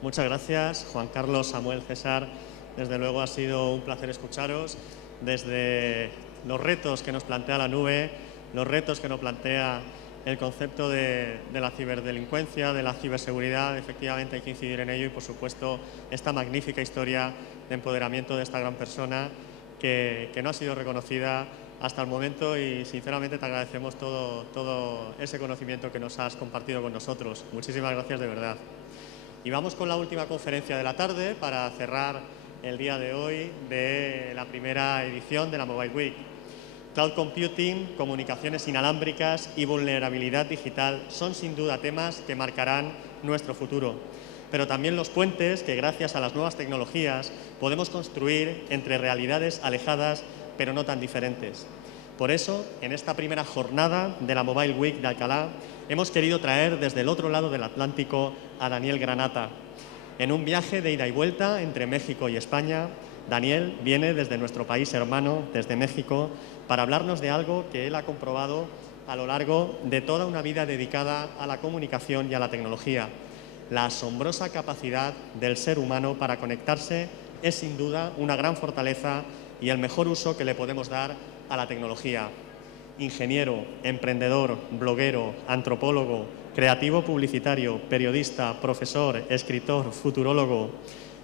Muchas gracias, Juan Carlos, Samuel, César. Desde luego ha sido un placer escucharos desde los retos que nos plantea la nube, los retos que nos plantea el concepto de la ciberdelincuencia, de la ciberseguridad. Efectivamente hay que incidir en ello y, por supuesto, esta magnífica historia de empoderamiento de esta gran persona que no ha sido reconocida hasta el momento y, sinceramente, te agradecemos todo ese conocimiento que nos has compartido con nosotros. Muchísimas gracias de verdad. Y vamos con la última conferencia de la tarde para cerrar el día de hoy de la primera edición de la Mobile Week. Cloud Computing, comunicaciones inalámbricas y vulnerabilidad digital son sin duda temas que marcarán nuestro futuro, pero también los puentes que, gracias a las nuevas tecnologías, podemos construir entre realidades alejadas pero no tan diferentes. Por eso, en esta primera jornada de la Mobile Week de Alcalá, hemos querido traer desde el otro lado del Atlántico a Daniel Granata. En un viaje de ida y vuelta entre México y España, Daniel viene desde nuestro país hermano, desde México, para hablarnos de algo que él ha comprobado a lo largo de toda una vida dedicada a la comunicación y a la tecnología. La asombrosa capacidad del ser humano para conectarse es sin duda una gran fortaleza y el mejor uso que le podemos dar a la tecnología. Ingeniero, emprendedor, bloguero, antropólogo, creativo publicitario, periodista, profesor, escritor, futurólogo.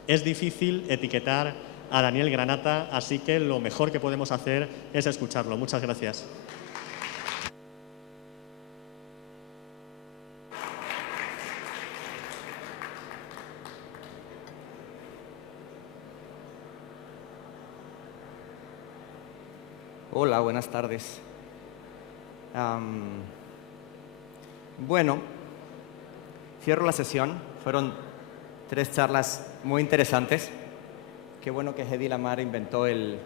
Es difícil etiquetar a Daniel Granata, así que lo mejor que podemos hacer es escucharlo. Muchas gracias. Hola, buenas tardes. Bueno, cierro la sesión. Fueron 3 charlas muy interesantes. Qué bueno que Hedy Lamarr inventó el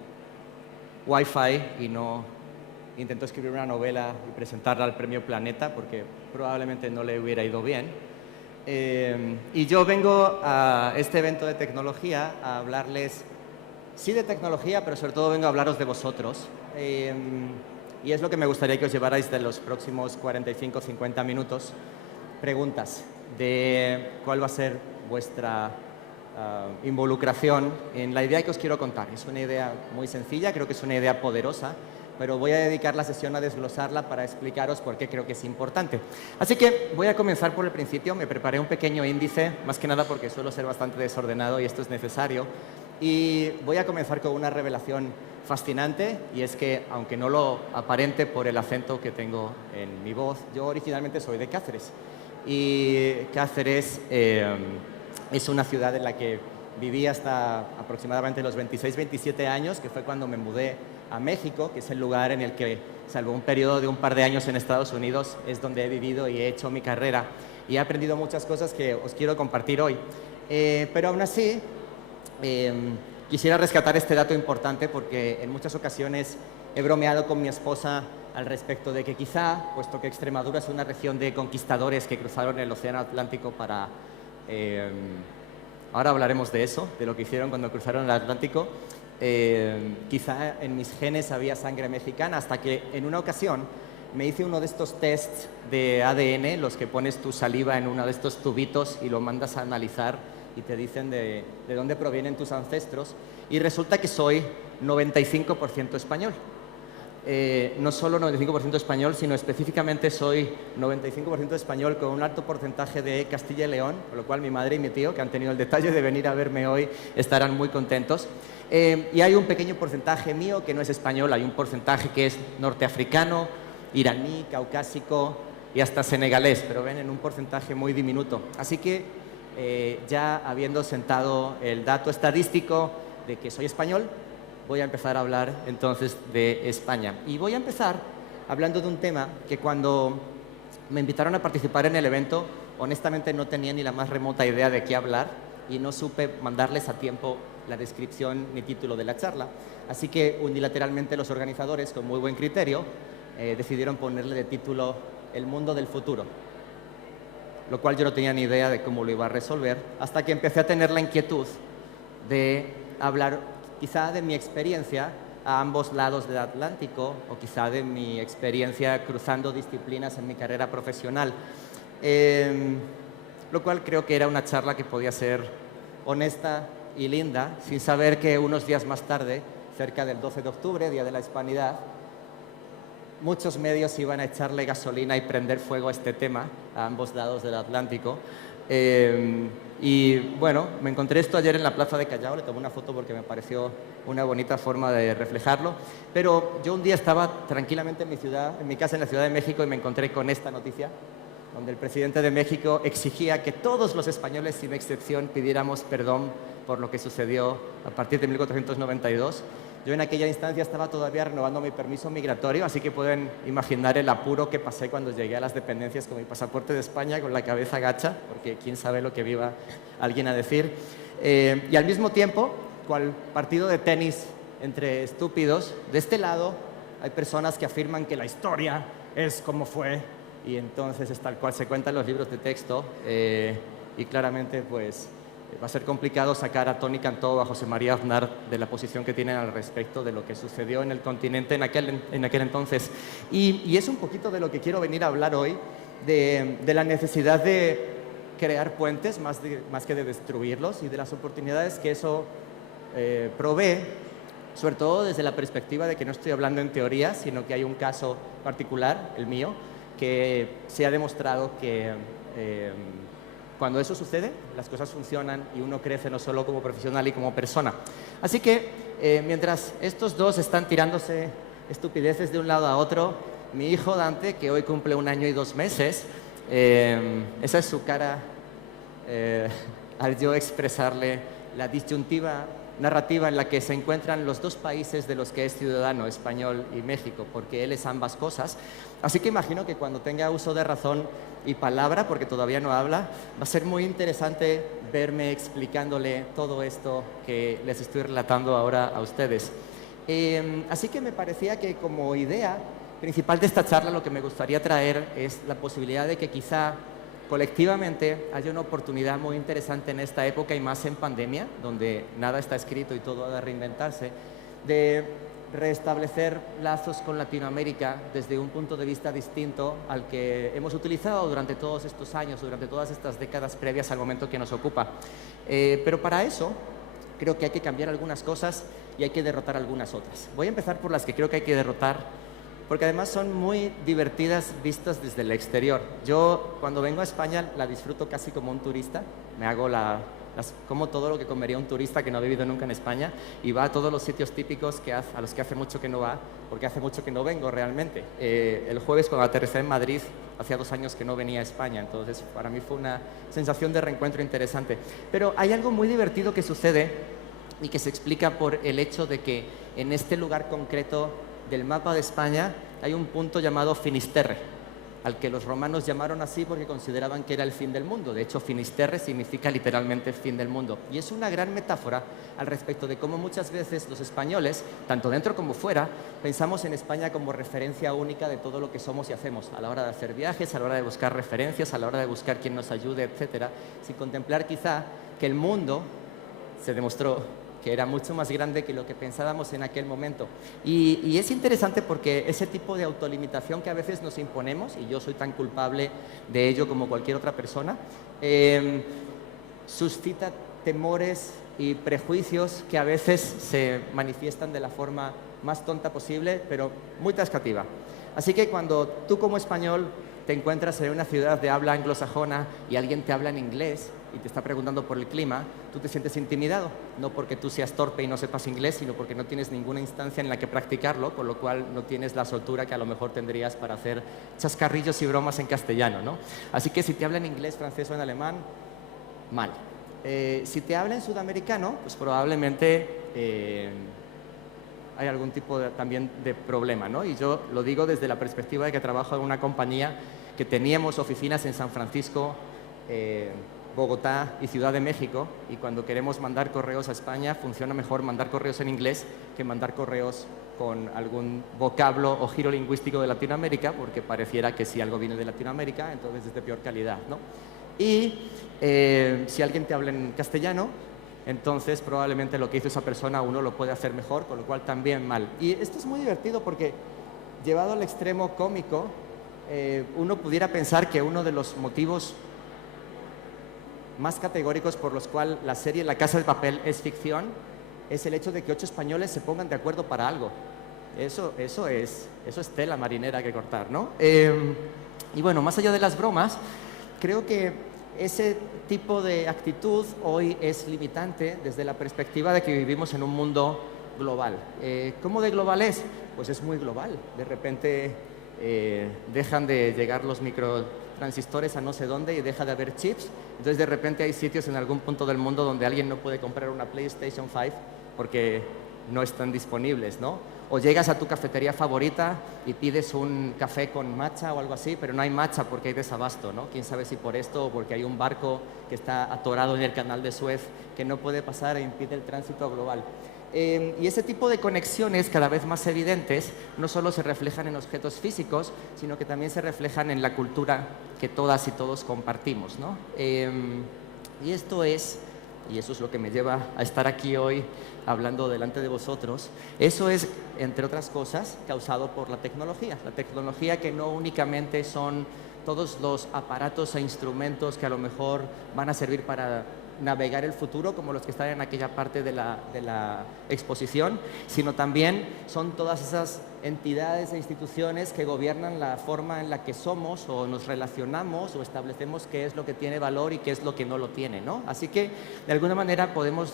Wi-Fi y no intentó escribir una novela y presentarla al Premio Planeta, porque probablemente no le hubiera ido bien. Y yo vengo a este evento de tecnología a hablarles, sí, de tecnología, pero sobre todo vengo a hablaros de vosotros. Y es lo que me gustaría que os llevarais de los próximos 45 o 50 minutos. Preguntas de cuál va a ser vuestra involucración en la idea que os quiero contar. Es una idea muy sencilla, creo que es una idea poderosa, pero voy a dedicar la sesión a desglosarla para explicaros por qué creo que es importante. Así que voy a comenzar por el principio. Me preparé un pequeño índice, más que nada porque suelo ser bastante desordenado y esto es necesario. Y voy a comenzar con una revelación fascinante, y es que, aunque no lo aparente por el acento que tengo en mi voz, yo originalmente soy de Cáceres. Y Cáceres es una ciudad en la que viví hasta aproximadamente los 26-27 años, que fue cuando me mudé a México, que es el lugar en el que, salvo un periodo de un par de años en Estados Unidos, es donde he vivido y he hecho mi carrera. Y he aprendido muchas cosas que os quiero compartir hoy. Pero aún así, quisiera rescatar este dato importante porque en muchas ocasiones he bromeado con mi esposa al respecto de que quizá, puesto que Extremadura es una región de conquistadores que cruzaron el Océano Atlántico para... ahora hablaremos de eso, de lo que hicieron cuando cruzaron el Atlántico. Quizá en mis genes había sangre mexicana, hasta que en una ocasión me hice uno de estos tests de ADN, los que pones tu saliva en uno de estos tubitos y lo mandas a analizar y te dicen de dónde provienen tus ancestros, y resulta que soy 95% español. No solo 95% español, sino específicamente soy 95% español con un alto porcentaje de Castilla y León, con lo cual mi madre y mi tío, que han tenido el detalle de venir a verme hoy, estarán muy contentos. Y hay un pequeño porcentaje mío que no es español, hay un porcentaje que es norteafricano, iraní, caucásico y hasta senegalés, pero ven, en un porcentaje muy diminuto. Así que ya habiendo sentado el dato estadístico de que soy español, voy a empezar a hablar entonces de España. Y voy a empezar hablando de un tema que, cuando me invitaron a participar en el evento, honestamente no tenía ni la más remota idea de qué hablar y no supe mandarles a tiempo la descripción ni título de la charla. Así que unilateralmente los organizadores, con muy buen criterio, decidieron ponerle de título El mundo del futuro, lo cual yo no tenía ni idea de cómo lo iba a resolver, hasta que empecé a tener la inquietud de hablar quizá de mi experiencia a ambos lados del Atlántico, o quizá de mi experiencia cruzando disciplinas en mi carrera profesional. lo cual creo que era una charla que podía ser honesta y linda, sin saber que unos días más tarde, cerca del 12 de octubre, Día de la Hispanidad, muchos medios iban a echarle gasolina y prender fuego a este tema a ambos lados del Atlántico. Y bueno, me encontré esto ayer en la Plaza de Callao, le tomé una foto porque me pareció una bonita forma de reflejarlo, pero yo un día estaba tranquilamente en mi ciudad, en mi casa en la Ciudad de México, y me encontré con esta noticia, donde el presidente de México exigía que todos los españoles, sin excepción, pidiéramos perdón por lo que sucedió a partir de 1492. Yo en aquella instancia estaba todavía renovando mi permiso migratorio, así que pueden imaginar el apuro que pasé cuando llegué a las dependencias con mi pasaporte de España, con la cabeza gacha, porque quién sabe lo que iba alguien a decir. Y al mismo tiempo, cual partido de tenis entre estúpidos, de este lado hay personas que afirman que la historia es como fue, y entonces es tal cual se cuenta en los libros de texto, y claramente pues va a ser complicado sacar a Toni Cantó o a José María Aznar de la posición que tienen al respecto de lo que sucedió en el continente en aquel entonces. Y es un poquito de lo que quiero venir a hablar hoy, de la necesidad de crear puentes más que de destruirlos, y de las oportunidades que eso provee, sobre todo desde la perspectiva de que no estoy hablando en teoría, sino que hay un caso particular, el mío, que se ha demostrado que cuando eso sucede, las cosas funcionan y uno crece no solo como profesional y como persona. Así que, mientras estos dos están tirándose estupideces de un lado a otro, mi hijo Dante, que hoy cumple 1 año y 2 meses, esa es su cara al yo expresarle la disyuntiva narrativa en la que se encuentran los dos países de los que es ciudadano, español y México, porque él es ambas cosas. Así que imagino que cuando tenga uso de razón y palabra, porque todavía no habla, va a ser muy interesante verme explicándole todo esto que les estoy relatando ahora a ustedes. Así que me parecía que como idea principal de esta charla lo que me gustaría traer es la posibilidad de que quizá colectivamente haya una oportunidad muy interesante en esta época, y más en pandemia, donde nada está escrito y todo ha de reinventarse, de restablecer lazos con Latinoamérica desde un punto de vista distinto al que hemos utilizado durante todos estos años, durante todas estas décadas previas al momento que nos ocupa. Pero para eso creo que hay que cambiar algunas cosas y hay que derrotar algunas otras. Voy a empezar por las que creo que hay que derrotar, porque además son muy divertidas vistas desde el exterior. Yo cuando vengo a España la disfruto casi como un turista, me hago como todo lo que comería un turista que no ha vivido nunca en España, y va a todos los sitios típicos a los que hace mucho que no va, porque hace mucho que no vengo realmente. El jueves cuando aterricé en Madrid, hacía 2 años que no venía a España, entonces para mí fue una sensación de reencuentro interesante. Pero hay algo muy divertido que sucede y que se explica por el hecho de que en este lugar concreto del mapa de España hay un punto llamado Finisterre, al que los romanos llamaron así porque consideraban que era el fin del mundo. De hecho, Finisterre significa literalmente el fin del mundo. Y es una gran metáfora al respecto de cómo muchas veces los españoles, tanto dentro como fuera, pensamos en España como referencia única de todo lo que somos y hacemos, a la hora de hacer viajes, a la hora de buscar referencias, a la hora de buscar quién nos ayude, etcétera, sin contemplar quizá que el mundo se demostró que era mucho más grande que lo que pensábamos en aquel momento. Y es interesante porque ese tipo de autolimitación que a veces nos imponemos, y yo soy tan culpable de ello como cualquier otra persona, suscita temores y prejuicios que a veces se manifiestan de la forma más tonta posible, pero muy tascativa. Así que cuando tú como español te encuentras en una ciudad de habla anglosajona y alguien te habla en inglés y te está preguntando por el clima, tú te sientes intimidado, no porque tú seas torpe y no sepas inglés, sino porque no tienes ninguna instancia en la que practicarlo, con lo cual no tienes la soltura que a lo mejor tendrías para hacer chascarrillos y bromas en castellano, ¿no? Así que si te habla en inglés, francés o en alemán, mal. Si te habla en sudamericano, pues probablemente hay algún tipo también de problema, ¿no? Y yo lo digo desde la perspectiva de que trabajo en una compañía que teníamos oficinas en San Francisco, Bogotá y Ciudad de México, y cuando queremos mandar correos a España funciona mejor mandar correos en inglés que mandar correos con algún vocablo o giro lingüístico de Latinoamérica, porque pareciera que si algo viene de Latinoamérica, entonces es de peor calidad, ¿no? Y si alguien te habla en castellano, entonces probablemente lo que hizo esa persona uno lo puede hacer mejor, con lo cual también mal. Y esto es muy divertido porque, llevado al extremo cómico, uno pudiera pensar que uno de los motivos más categóricos por los cuales la serie La Casa de Papel es ficción es el hecho de que 8 españoles se pongan de acuerdo para algo. Eso es tela marinera que cortar, ¿no? Y bueno, más allá de las bromas, creo que ese tipo de actitud hoy es limitante desde la perspectiva de que vivimos en un mundo global. ¿Cómo de global es? Pues es muy global. De repente dejan de llegar los microtransistores a no sé dónde y deja de haber chips. Entonces de repente hay sitios en algún punto del mundo donde alguien no puede comprar una PlayStation 5 porque no están disponibles, ¿no? O llegas a tu cafetería favorita y pides un café con matcha o algo así, pero no hay matcha porque hay desabasto, ¿no? Quién sabe si por esto o porque hay un barco que está atorado en el canal de Suez que no puede pasar e impide el tránsito global. Y ese tipo de conexiones cada vez más evidentes no solo se reflejan en objetos físicos, sino que también se reflejan en la cultura que todas y todos compartimos, ¿no? Y eso es lo que me lleva a estar aquí hoy hablando delante de vosotros. Eso es, entre otras cosas, causado por la tecnología que no únicamente son todos los aparatos e instrumentos que a lo mejor van a servir para navegar el futuro, como los que están en aquella parte de la exposición, sino también son todas esas entidades e instituciones que gobiernan la forma en la que somos o nos relacionamos o establecemos qué es lo que tiene valor y qué es lo que no lo tiene, ¿no? Así que, de alguna manera, podemos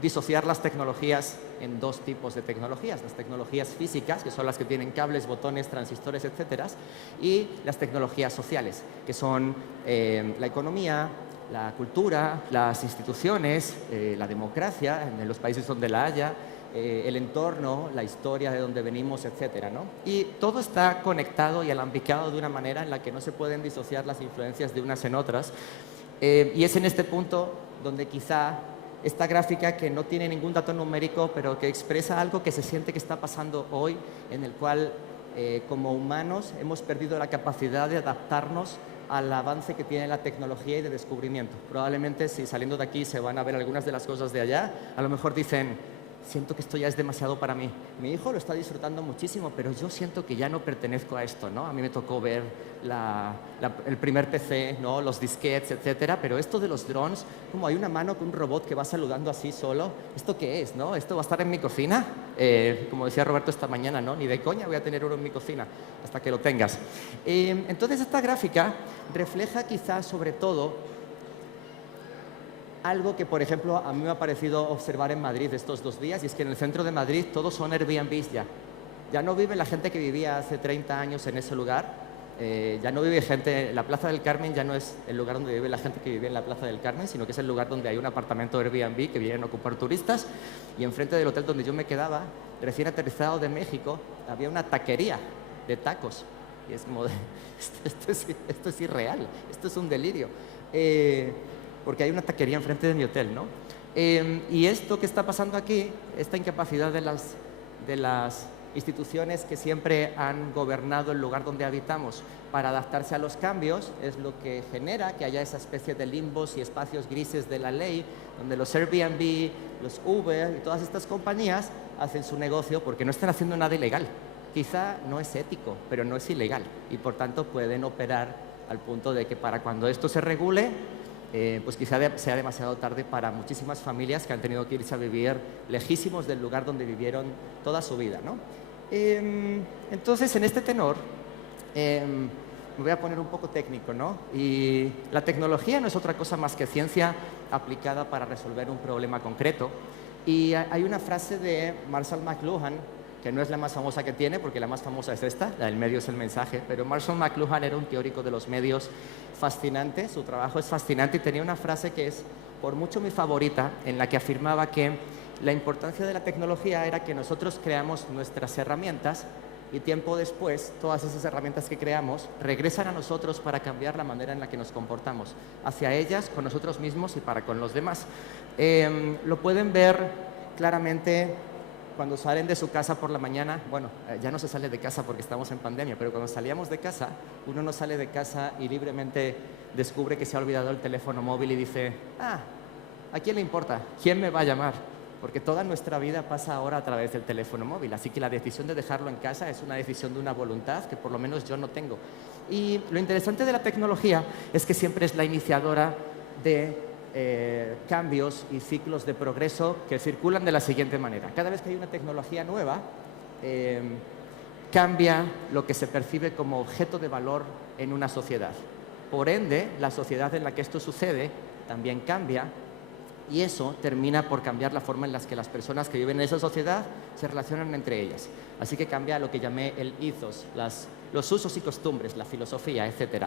disociar las tecnologías en dos tipos de tecnologías: las tecnologías físicas, que son las que tienen cables, botones, transistores, etcétera, y las tecnologías sociales, que son la economía, la cultura, las instituciones, la democracia, en los países donde la haya, el entorno, la historia de donde venimos, etcétera, ¿no? Y todo está conectado y alambicado de una manera en la que no se pueden disociar las influencias de unas en otras. Y es en este punto donde quizá esta gráfica, que no tiene ningún dato numérico, pero que expresa algo que se siente que está pasando hoy, en el cual como humanos hemos perdido la capacidad de adaptarnos al avance que tiene la tecnología y de descubrimiento. Probablemente, si saliendo de aquí se van a ver algunas de las cosas de allá, a lo mejor dicen: siento que esto ya es demasiado para mí. Mi hijo lo está disfrutando muchísimo, pero yo siento que ya no pertenezco a esto, ¿no? A mí me tocó ver el primer PC, ¿no? Los disquetes, etcétera, pero esto de los drones, como hay una mano con un robot que va saludando así solo, ¿esto qué es, no? ¿Esto va a estar en mi cocina? Como decía Roberto esta mañana, ¿no? Ni de coña voy a tener uno en mi cocina hasta que lo tengas. Entonces, esta gráfica refleja quizás sobre todo algo que, por ejemplo, a mí me ha parecido observar en Madrid estos 2 días, y es que en el centro de Madrid todos son Airbnbs ya. Ya no vive la gente que vivía hace 30 años en ese lugar, ya no vive gente. La Plaza del Carmen ya no es el lugar donde vive la gente que vivía en la Plaza del Carmen, sino que es el lugar donde hay un apartamento Airbnb que vienen a ocupar turistas, y enfrente del hotel donde yo me quedaba, recién aterrizado de México, había una taquería de tacos. Y es como, esto es irreal, esto es un delirio. Porque hay una taquería enfrente de mi hotel, ¿no? Y esto que está pasando aquí, esta incapacidad de las instituciones que siempre han gobernado el lugar donde habitamos para adaptarse a los cambios, es lo que genera que haya esa especie de limbos y espacios grises de la ley, donde los Airbnb, los Uber y todas estas compañías hacen su negocio porque no están haciendo nada ilegal. Quizá no es ético, pero no es ilegal, y por tanto pueden operar al punto de que para cuando esto se regule, pues quizá sea demasiado tarde para muchísimas familias que han tenido que irse a vivir lejísimos del lugar donde vivieron toda su vida, ¿no? Entonces, en este tenor, me voy a poner un poco técnico, ¿no? Y la tecnología no es otra cosa más que ciencia aplicada para resolver un problema concreto. Y hay una frase de Marshall McLuhan, que no es la más famosa que tiene, porque la más famosa es esta, la del medio es el mensaje, pero Marshall McLuhan era un teórico de los medios fascinante, su trabajo es fascinante, y tenía una frase que es por mucho mi favorita, en la que afirmaba que la importancia de la tecnología era que nosotros creamos nuestras herramientas y tiempo después todas esas herramientas que creamos regresan a nosotros para cambiar la manera en la que nos comportamos hacia ellas, con nosotros mismos y para con los demás. Lo pueden ver claramente cuando salen de su casa por la mañana. Bueno, ya no se sale de casa porque estamos en pandemia, pero cuando salíamos de casa, uno no sale de casa y libremente descubre que se ha olvidado el teléfono móvil y dice: ¿a quién le importa? ¿Quién me va a llamar? Porque toda nuestra vida pasa ahora a través del teléfono móvil, así que la decisión de dejarlo en casa es una decisión de una voluntad que por lo menos yo no tengo. Y lo interesante de la tecnología es que siempre es la iniciadora de cambios y ciclos de progreso que circulan de la siguiente manera. Cada vez que hay una tecnología nueva, cambia lo que se percibe como objeto de valor en una sociedad. Por ende, la sociedad en la que esto sucede también cambia y eso termina por cambiar la forma en la que las personas que viven en esa sociedad se relacionan entre ellas. Así que cambia lo que llamé el ethos, los usos y costumbres, la filosofía, etc.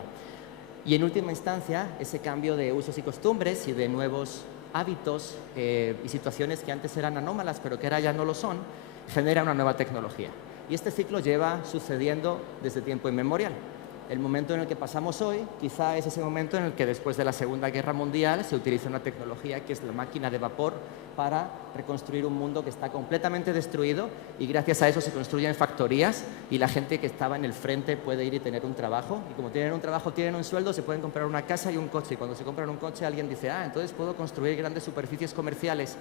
Y en última instancia, ese cambio de usos y costumbres y de nuevos hábitos y situaciones que antes eran anómalas pero que ahora ya no lo son, genera una nueva tecnología. Y este ciclo lleva sucediendo desde tiempo inmemorial. El momento en el que pasamos hoy, quizá es ese momento en el que después de la Segunda Guerra Mundial se utiliza una tecnología que es la máquina de vapor para reconstruir un mundo que está completamente destruido y gracias a eso se construyen factorías y la gente que estaba en el frente puede ir y tener un trabajo y como tienen un trabajo, tienen un sueldo, se pueden comprar una casa y un coche y cuando se compran un coche alguien dice, entonces puedo construir grandes superficies comerciales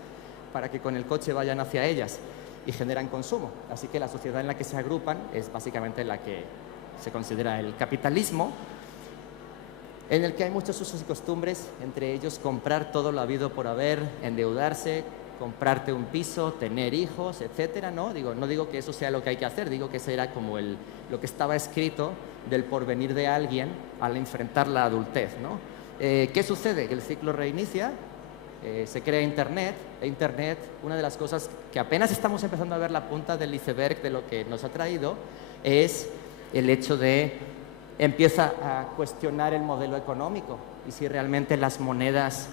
para que con el coche vayan hacia ellas y generan consumo. Así que la sociedad en la que se agrupan es básicamente la que se considera el capitalismo, en el que hay muchos usos y costumbres, entre ellos comprar todo lo habido por haber, endeudarse, comprarte un piso, tener hijos, etcétera, ¿no? No digo que eso sea lo que hay que hacer, digo que eso era como lo que estaba escrito del porvenir de alguien al enfrentar la adultez, ¿no? ¿Qué sucede? Que el ciclo reinicia, se crea Internet, e Internet, una de las cosas que apenas estamos empezando a ver la punta del iceberg de lo que nos ha traído, es el hecho de empieza a cuestionar el modelo económico y si realmente las monedas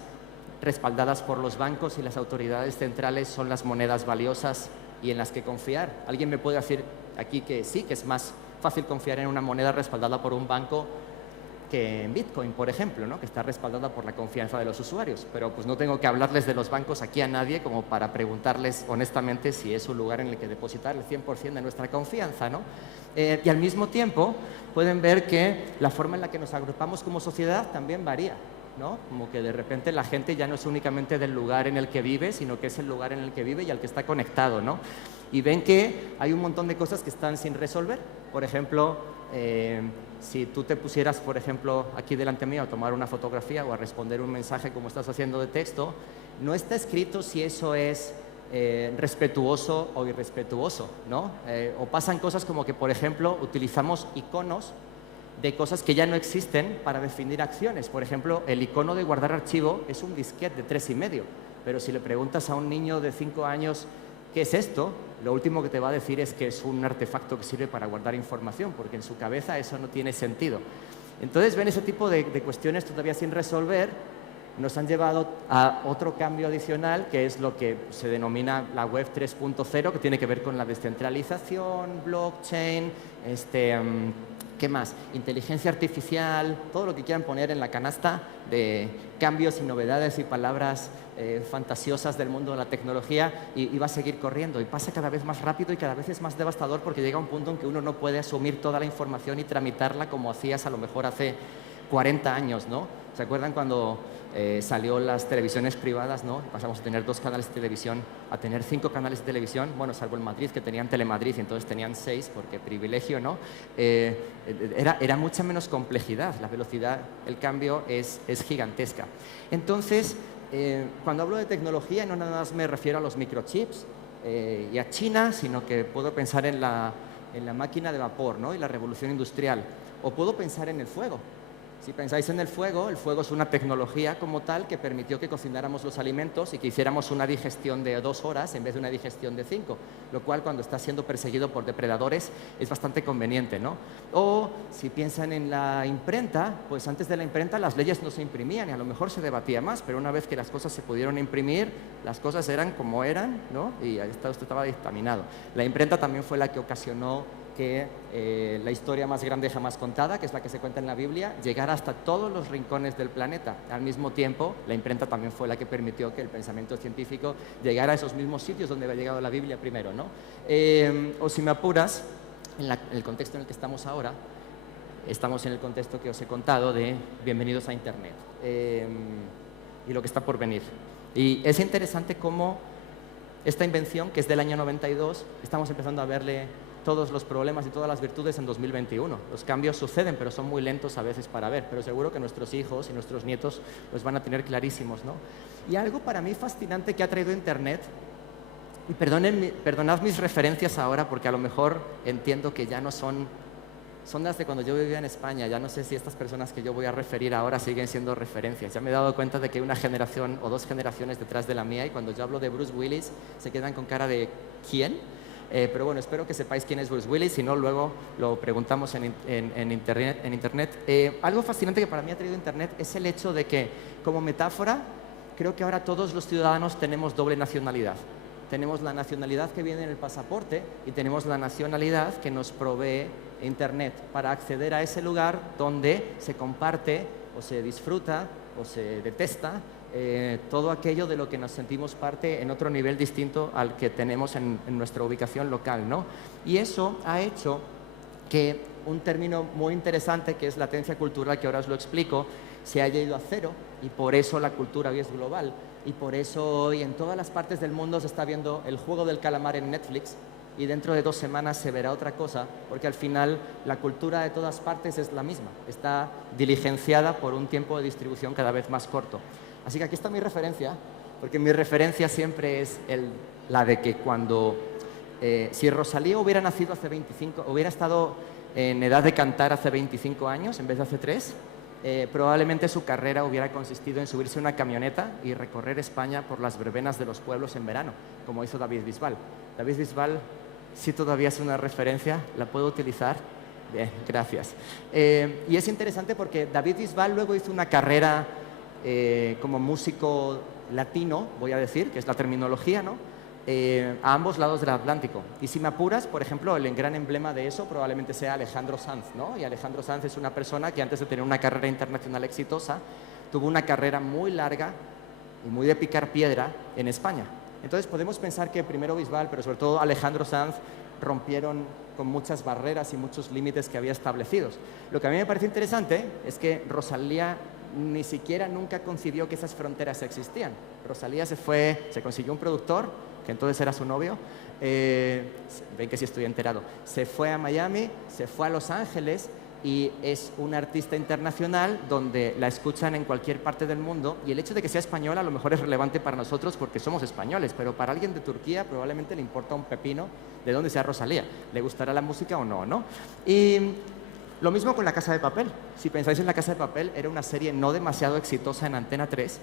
respaldadas por los bancos y las autoridades centrales son las monedas valiosas y en las que confiar. Alguien me puede decir aquí que sí, que es más fácil confiar en una moneda respaldada por un banco que en Bitcoin, por ejemplo, ¿no? Que está respaldada por la confianza de los usuarios. Pero pues no tengo que hablarles de los bancos aquí a nadie como para preguntarles honestamente si es un lugar en el que depositar el 100% de nuestra confianza, ¿no? Y al mismo tiempo pueden ver que la forma en la que nos agrupamos como sociedad también varía, ¿no? Como que de repente la gente ya no es únicamente del lugar en el que vive, sino que es el lugar en el que vive y al que está conectado, ¿no? Y ven que hay un montón de cosas que están sin resolver. Por ejemplo, si tú te pusieras, por ejemplo, aquí delante mío a tomar una fotografía o a responder un mensaje como estás haciendo de texto, no está escrito si eso es respetuoso o irrespetuoso, ¿no? O pasan cosas como que, por ejemplo, utilizamos iconos de cosas que ya no existen para definir acciones. Por ejemplo, el icono de guardar archivo es un disquete de 3,5, pero si le preguntas a un niño de 5 años ¿qué es esto?, lo último que te va a decir es que es un artefacto que sirve para guardar información, porque en su cabeza eso no tiene sentido. Entonces, ven ese tipo de cuestiones todavía sin resolver, nos han llevado a otro cambio adicional, que es lo que se denomina la web 3.0, que tiene que ver con la descentralización, blockchain, ¿qué más? Inteligencia artificial, todo lo que quieran poner en la canasta de cambios y novedades y palabras fantasiosas del mundo de la tecnología y va a seguir corriendo y pasa cada vez más rápido y cada vez es más devastador porque llega un punto en que uno no puede asumir toda la información y tramitarla como hacías a lo mejor hace 40 años, ¿no? ¿Se acuerdan cuando salió las televisiones privadas, ¿no? Pasamos a tener 2 canales de televisión a tener 5 canales de televisión, bueno, salvo en Madrid, que tenían Telemadrid y entonces tenían 6 porque privilegio, ¿no? Era mucha menos complejidad, la velocidad, el cambio es gigantesca. Entonces, cuando hablo de tecnología no nada más me refiero a los microchips y a China, sino que puedo pensar en la máquina de vapor, ¿no? Y la revolución industrial, o puedo pensar en el fuego. Si pensáis en el fuego es una tecnología como tal que permitió que cocináramos los alimentos y que hiciéramos una digestión de 2 horas en vez de una digestión de 5, lo cual cuando estás siendo perseguido por depredadores es bastante conveniente, ¿no? O si piensan en la imprenta, pues antes de la imprenta las leyes no se imprimían y a lo mejor se debatía más, pero una vez que las cosas se pudieron imprimir, las cosas eran como eran, ¿no? Y esto estaba dictaminado. La imprenta también fue la que ocasionó que la historia más grande jamás contada, que es la que se cuenta en la Biblia, llegara hasta todos los rincones del planeta. Al mismo tiempo, la imprenta también fue la que permitió que el pensamiento científico llegara a esos mismos sitios donde había llegado la Biblia primero, ¿no? O si me apuras, en el contexto en el que estamos ahora, estamos en el contexto que os he contado de bienvenidos a Internet y lo que está por venir. Y es interesante cómo esta invención, que es del año 92, estamos empezando a verle todos los problemas y todas las virtudes en 2021. Los cambios suceden, pero son muy lentos a veces para ver, pero seguro que nuestros hijos y nuestros nietos los van a tener clarísimos, ¿no? Y algo para mí fascinante que ha traído Internet, y perdonad mis referencias ahora porque a lo mejor entiendo que ya no son las de cuando yo vivía en España. Ya no sé si estas personas que yo voy a referir ahora siguen siendo referencias. Ya me he dado cuenta de que hay una generación o 2 generaciones detrás de la mía y cuando yo hablo de Bruce Willis se quedan con cara de ¿quién? Pero bueno, espero que sepáis quién es Bruce Willis, si no luego lo preguntamos en Internet. Algo fascinante que para mí ha traído Internet es el hecho de que, como metáfora, creo que ahora todos los ciudadanos tenemos doble nacionalidad. Tenemos la nacionalidad que viene en el pasaporte y tenemos la nacionalidad que nos provee Internet para acceder a ese lugar donde se comparte o se disfruta o se detesta todo aquello de lo que nos sentimos parte en otro nivel distinto al que tenemos en nuestra ubicación local, ¿no? Y eso ha hecho que un término muy interesante, que es latencia cultural, que ahora os lo explico, se haya ido a cero y por eso la cultura hoy es global y por eso hoy en todas las partes del mundo se está viendo El juego del calamar en Netflix y dentro de 2 semanas se verá otra cosa, porque al final la cultura de todas partes es la misma, está diligenciada por un tiempo de distribución cada vez más corto. Así que aquí está mi referencia, porque mi referencia siempre es la de que cuando, si Rosalía hubiera nacido hace 25, hubiera estado en edad de cantar hace 25 años en vez de hace 3, probablemente su carrera hubiera consistido en subirse a una camioneta y recorrer España por las verbenas de los pueblos en verano, como hizo David Bisbal. David Bisbal, si todavía es una referencia, ¿la puedo utilizar? Bien, gracias. Y es interesante porque David Bisbal luego hizo una carrera como músico latino, voy a decir, que es la terminología, ¿no? A ambos lados del Atlántico. Y si me apuras, por ejemplo, el gran emblema de eso probablemente sea Alejandro Sanz, ¿no? Y Alejandro Sanz es una persona que antes de tener una carrera internacional exitosa, tuvo una carrera muy larga y muy de picar piedra en España. Entonces podemos pensar que primero Bisbal, pero sobre todo Alejandro Sanz, rompieron con muchas barreras y muchos límites que había establecidos. Lo que a mí me parece interesante es que Rosalía ni siquiera nunca concibió que esas fronteras existían. Rosalía se consiguió un productor, que entonces era su novio, ven que sí estoy enterado, se fue a Miami, se fue a Los Ángeles y es una artista internacional donde la escuchan en cualquier parte del mundo y el hecho de que sea española a lo mejor es relevante para nosotros porque somos españoles, pero para alguien de Turquía probablemente le importa un pepino de dónde sea Rosalía, le gustará la música o no, ¿no? Y lo mismo con La Casa de Papel. Si pensáis en La Casa de Papel, era una serie no demasiado exitosa en Antena 3,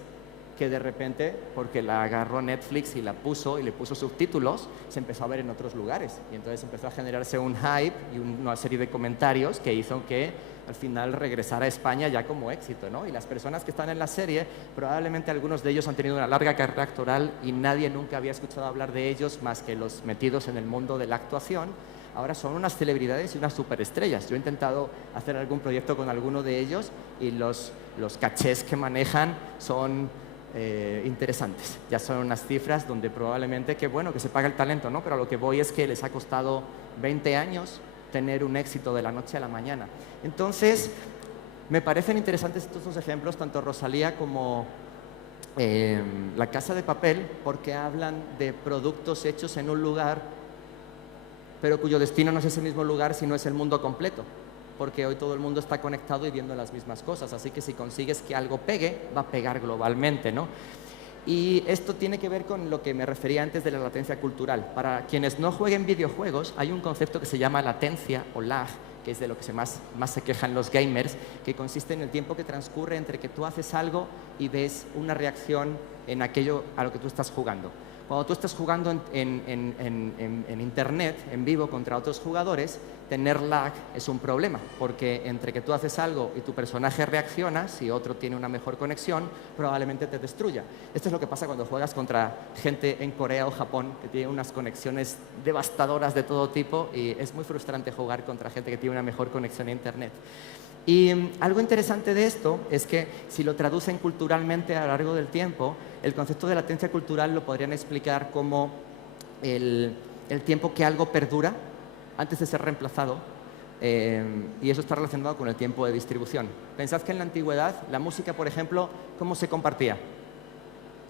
que de repente, porque la agarró Netflix y la puso y le puso subtítulos, se empezó a ver en otros lugares. Y entonces empezó a generarse un hype y una serie de comentarios que hizo que al final regresara a España ya como éxito, ¿no? Y las personas que están en la serie, probablemente algunos de ellos han tenido una larga carrera actoral y nadie nunca había escuchado hablar de ellos más que los metidos en el mundo de la actuación. Ahora son unas celebridades y unas superestrellas. Yo he intentado hacer algún proyecto con alguno de ellos y los cachés que manejan son interesantes. Ya son unas cifras donde probablemente que se paga el talento, ¿no? Pero a lo que voy es que les ha costado 20 años tener un éxito de la noche a la mañana. Entonces, me parecen interesantes estos 2 ejemplos, tanto Rosalía como La Casa de Papel, porque hablan de productos hechos en un lugar, pero cuyo destino no es ese mismo lugar, sino es el mundo completo. Porque hoy todo el mundo está conectado y viendo las mismas cosas, así que si consigues que algo pegue, va a pegar globalmente, ¿no? Y esto tiene que ver con lo que me refería antes de la latencia cultural. Para quienes no jueguen videojuegos, hay un concepto que se llama latencia o lag, que es de lo que más se quejan los gamers, que consiste en el tiempo que transcurre entre que tú haces algo y ves una reacción en aquello a lo que tú estás jugando. Cuando tú estás jugando en Internet, en vivo, contra otros jugadores, tener lag es un problema, porque entre que tú haces algo y tu personaje reacciona, si otro tiene una mejor conexión, probablemente te destruya. Esto es lo que pasa cuando juegas contra gente en Corea o Japón, que tiene unas conexiones devastadoras de todo tipo, y es muy frustrante jugar contra gente que tiene una mejor conexión a Internet. Y algo interesante de esto es que si lo traducen culturalmente a lo largo del tiempo, el concepto de latencia cultural lo podrían explicar como el tiempo que algo perdura antes de ser reemplazado, y eso está relacionado con el tiempo de distribución. Pensad que en la antigüedad la música, por ejemplo, ¿cómo se compartía?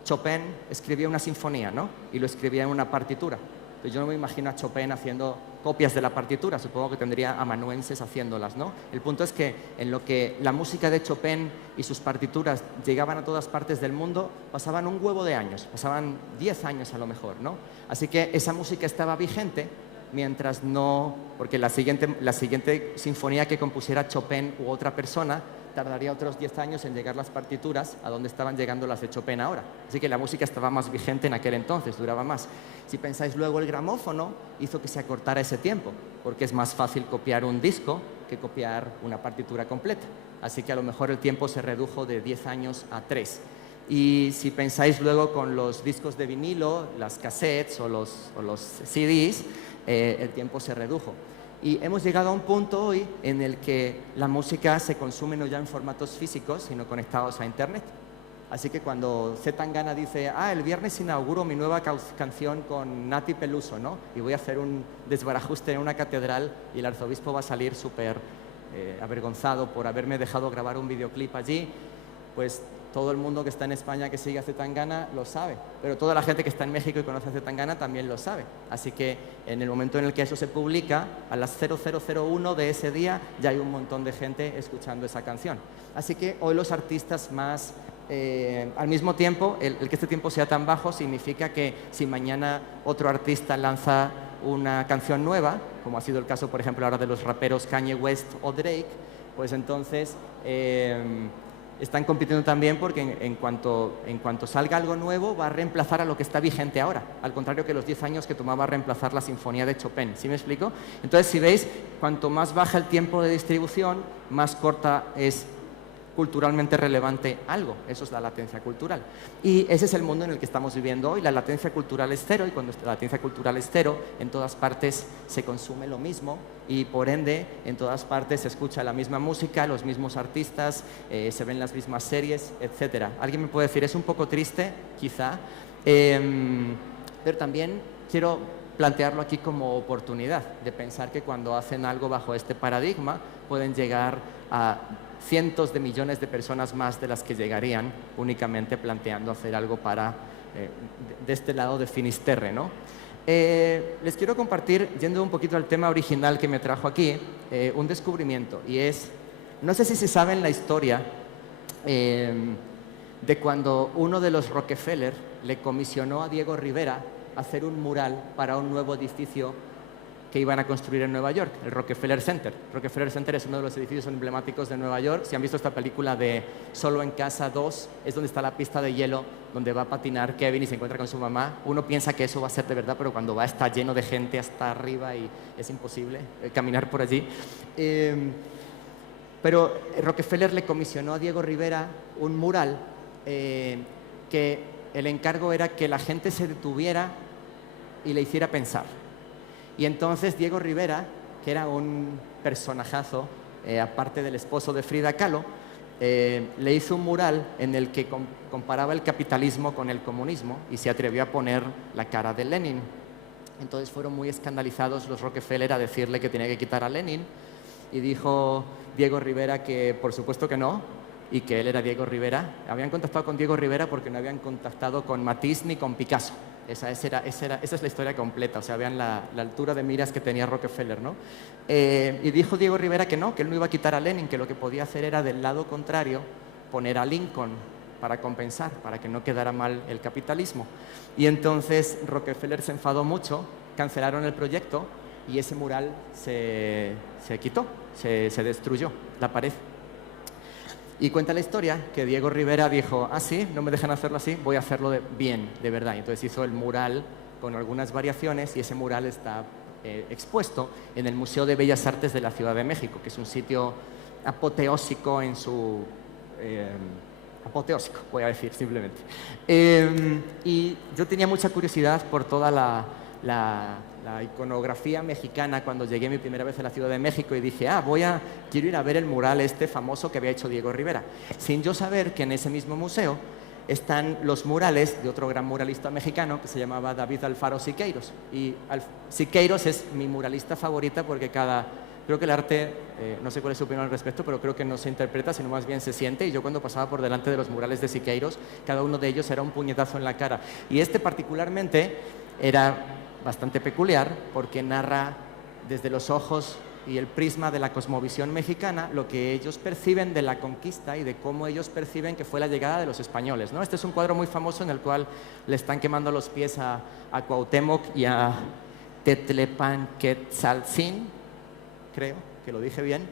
Chopin escribía una sinfonía, ¿no? Y lo escribía en una partitura. Entonces yo no me imagino a Chopin haciendo copias de la partitura, supongo que tendría amanuenses haciéndolas, ¿no? El punto es que en lo que la música de Chopin y sus partituras llegaban a todas partes del mundo, pasaban un huevo de años, pasaban 10 años a lo mejor, ¿no? Así que esa música estaba vigente mientras no, porque la siguiente sinfonía que compusiera Chopin u otra persona tardaría otros 10 años en llegar las partituras a donde estaban llegando las de Chopin ahora. Así que la música estaba más vigente en aquel entonces, duraba más. Si pensáis luego, el gramófono hizo que se acortara ese tiempo, porque es más fácil copiar un disco que copiar una partitura completa. Así que a lo mejor el tiempo se redujo de 10 años a 3. Y si pensáis luego con los discos de vinilo, las cassettes o los CDs, el tiempo se redujo. Y hemos llegado a un punto hoy en el que la música se consume no ya en formatos físicos, sino conectados a Internet. Así que cuando C. Tangana dice, el viernes inauguro mi nueva canción con Nati Peluso, ¿no? Y voy a hacer un desbarajuste en una catedral y el arzobispo va a salir súper avergonzado por haberme dejado grabar un videoclip allí, pues todo el mundo que está en España que sigue a C. Tangana lo sabe, pero toda la gente que está en México y conoce a C. Tangana también lo sabe. Así que en el momento en el que eso se publica, a las 0001 de ese día ya hay un montón de gente escuchando esa canción. Así que hoy los artistas más... al mismo tiempo, el que este tiempo sea tan bajo significa que si mañana otro artista lanza una canción nueva, como ha sido el caso, por ejemplo, ahora de los raperos Kanye West o Drake, pues entonces... están compitiendo también porque en cuanto salga algo nuevo va a reemplazar a lo que está vigente ahora, al contrario que los 10 años que tomaba reemplazar la sinfonía de Chopin. ¿Sí me explico? Entonces, si veis, cuanto más baja el tiempo de distribución, más corta es culturalmente relevante algo. Eso es la latencia cultural. Y ese es el mundo en el que estamos viviendo hoy. La latencia cultural es cero, y cuando la latencia cultural es cero, en todas partes se consume lo mismo y, por ende, en todas partes se escucha la misma música, los mismos artistas, se ven las mismas series, etc. ¿Alguien me puede decir? Es un poco triste, quizá, pero también quiero plantearlo aquí como oportunidad de pensar que cuando hacen algo bajo este paradigma pueden llegar a cientos de millones de personas más de las que llegarían únicamente planteando hacer algo para de este lado de Finisterre, ¿no? Les quiero compartir, yendo un poquito al tema original que me trajo aquí, un descubrimiento, y es, no sé si se saben la historia de cuando uno de los Rockefeller le comisionó a Diego Rivera hacer un mural para un nuevo edificio que iban a construir en Nueva York, el Rockefeller Center. Rockefeller Center es uno de los edificios emblemáticos de Nueva York. Si han visto esta película de Solo en Casa 2, es donde está la pista de hielo donde va a patinar Kevin y se encuentra con su mamá. Uno piensa que eso va a ser de verdad, pero cuando va está lleno de gente hasta arriba y es imposible caminar por allí. Pero Rockefeller le comisionó a Diego Rivera un mural que el encargo era que la gente se detuviera y le hiciera pensar. Y entonces Diego Rivera, que era un personajazo, aparte del esposo de Frida Kahlo, le hizo un mural en el que comparaba el capitalismo con el comunismo y se atrevió a poner la cara de Lenin. Entonces fueron muy escandalizados los Rockefeller a decirle que tenía que quitar a Lenin, y dijo Diego Rivera que por supuesto que no, y que él era Diego Rivera. Habían contactado con Diego Rivera porque no habían contactado con Matisse ni con Picasso. Esa es la historia completa, o sea, vean la altura de miras que tenía Rockefeller, ¿no? Y dijo Diego Rivera que no, que él no iba a quitar a Lenin, que lo que podía hacer era del lado contrario poner a Lincoln para compensar, para que no quedara mal el capitalismo. Y entonces Rockefeller se enfadó mucho, cancelaron el proyecto y ese mural se quitó, se destruyó, la pared. Y cuenta la historia que Diego Rivera dijo, sí, no me dejan hacerlo así, voy a hacerlo bien, de verdad. Y entonces hizo el mural con algunas variaciones y ese mural está expuesto en el Museo de Bellas Artes de la Ciudad de México, que es un sitio apoteósico en su... apoteósico, voy a decir simplemente. Y yo tenía mucha curiosidad por toda la iconografía mexicana cuando llegué mi primera vez a la Ciudad de México y dije, quiero ir a ver el mural este famoso que había hecho Diego Rivera, sin yo saber que en ese mismo museo están los murales de otro gran muralista mexicano que se llamaba David Alfaro Siqueiros. Y Siqueiros es mi muralista favorita porque creo que el arte, no sé cuál es su opinión al respecto, pero creo que no se interpreta, sino más bien se siente. Y yo cuando pasaba por delante de los murales de Siqueiros, cada uno de ellos era un puñetazo en la cara. Y este particularmente era bastante peculiar porque narra desde los ojos y el prisma de la cosmovisión mexicana lo que ellos perciben de la conquista y de cómo ellos perciben que fue la llegada de los españoles, ¿no? Este es un cuadro muy famoso en el cual le están quemando los pies a Cuauhtémoc y a Tetlepanquetzaltzin, creo que lo dije bien.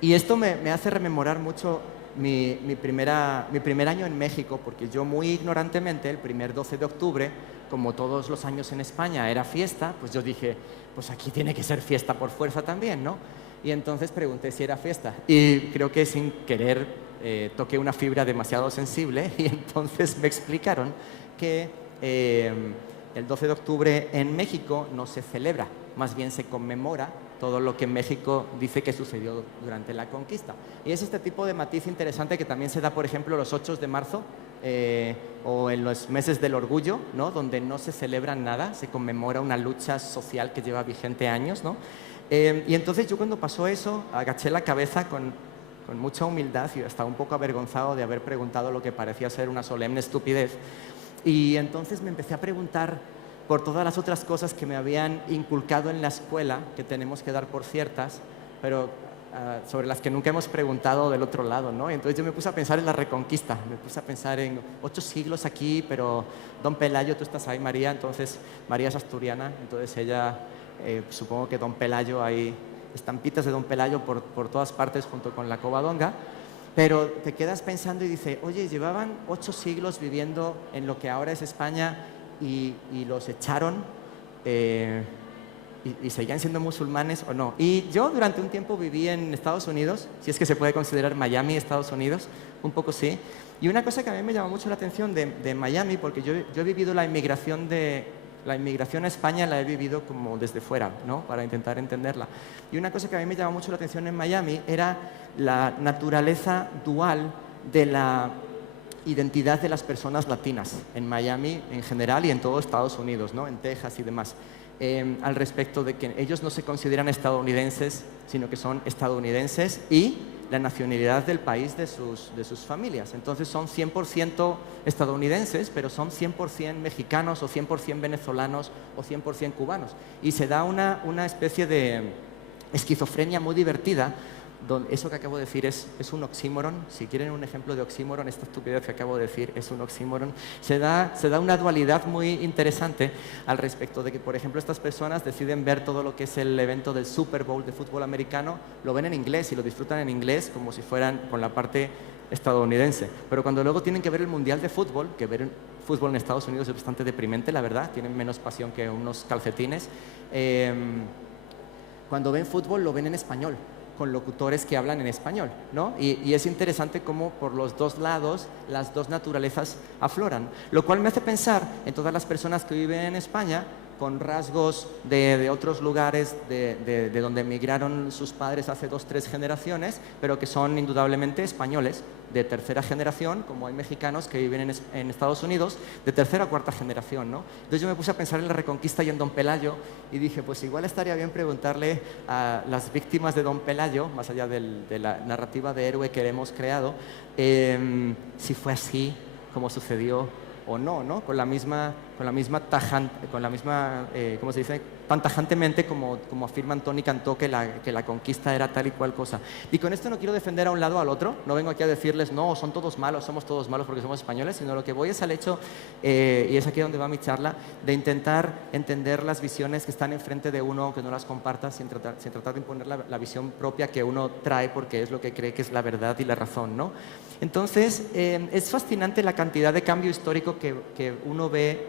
Y esto me hace rememorar mucho mi primer año en México, porque yo muy ignorantemente, el primer 12 de octubre, como todos los años en España era fiesta, pues yo dije, pues aquí tiene que ser fiesta por fuerza también, ¿no? Y entonces pregunté si era fiesta. Y creo que sin querer toqué una fibra demasiado sensible y entonces me explicaron que el 12 de octubre en México no se celebra, más bien se conmemora todo lo que México dice que sucedió durante la conquista. Y es este tipo de matiz interesante que también se da, por ejemplo, los 8 de marzo o en los meses del orgullo, ¿no? Donde no se celebra nada, se conmemora una lucha social que lleva vigente años, ¿no? Y entonces yo cuando pasó eso agaché la cabeza con mucha humildad y estaba un poco avergonzado de haber preguntado lo que parecía ser una solemne estupidez. Y entonces me empecé a preguntar por todas las otras cosas que me habían inculcado en la escuela, que tenemos que dar por ciertas, pero sobre las que nunca hemos preguntado del otro lado, ¿no? Y entonces yo me puse a pensar en la Reconquista, me puse a pensar en 8 siglos aquí, pero Don Pelayo, tú estás ahí, María, entonces María es asturiana, entonces ella, supongo que Don Pelayo, hay estampitas de Don Pelayo por todas partes junto con la Covadonga, pero te quedas pensando y dices, oye, llevaban 8 siglos viviendo en lo que ahora es España y los echaron y seguían siendo musulmanes o no. Y yo durante un tiempo viví en Estados Unidos, si es que se puede considerar Miami, Estados Unidos, un poco sí. Y una cosa que a mí me llamó mucho la atención de Miami, porque yo he vivido la inmigración a España, la he vivido como desde fuera, ¿no? Para intentar entenderla. Y una cosa que a mí me llamó mucho la atención en Miami era la naturaleza dual de la identidad de las personas latinas en Miami en general y en todo Estados Unidos, ¿no? En Texas y demás, al respecto de que ellos no se consideran estadounidenses, sino que son estadounidenses y la nacionalidad del país de sus familias. Entonces son 100% estadounidenses, pero son 100% mexicanos o 100% venezolanos o 100% cubanos. Y se da una especie de esquizofrenia muy divertida. Eso que acabo de decir es un oxímoron. Si quieren un ejemplo de oxímoron, esta estupidez que acabo de decir es un oxímoron. Se da una dualidad muy interesante al respecto de que, por ejemplo, estas personas deciden ver todo lo que es el evento del Super Bowl de fútbol americano, lo ven en inglés y lo disfrutan en inglés como si fueran con la parte estadounidense. Pero cuando luego tienen que ver el Mundial de Fútbol, que ver fútbol en Estados Unidos es bastante deprimente, la verdad, tienen menos pasión que unos calcetines. Cuando ven fútbol lo ven en español, con locutores que hablan en español, ¿no? Y es interesante cómo por los dos lados las dos naturalezas afloran, lo cual me hace pensar en todas las personas que viven en España con rasgos de otros lugares de donde emigraron sus padres hace 2 o 3 generaciones, pero que son indudablemente españoles de tercera generación, como hay mexicanos que viven en Estados Unidos de tercera o cuarta generación, ¿no? Entonces yo me puse a pensar en la Reconquista y en Don Pelayo y dije, pues igual estaría bien preguntarle a las víctimas de Don Pelayo, más allá de la narrativa de héroe que hemos creado, si fue así como sucedió o no, ¿no? Con la misma ¿cómo se dice? Tan tajantemente como afirma Antoni Cantó que la conquista era tal y cual cosa. Y con esto no quiero defender a un lado o al otro, no vengo aquí a decirles, no, son todos malos, somos todos malos porque somos españoles, sino lo que voy es al hecho, y es aquí donde va mi charla, de intentar entender las visiones que están enfrente de uno, aunque no las comparta, sin tratar de imponer la visión propia que uno trae porque es lo que cree que es la verdad y la razón, ¿no? Entonces, es fascinante la cantidad de cambio histórico que uno ve,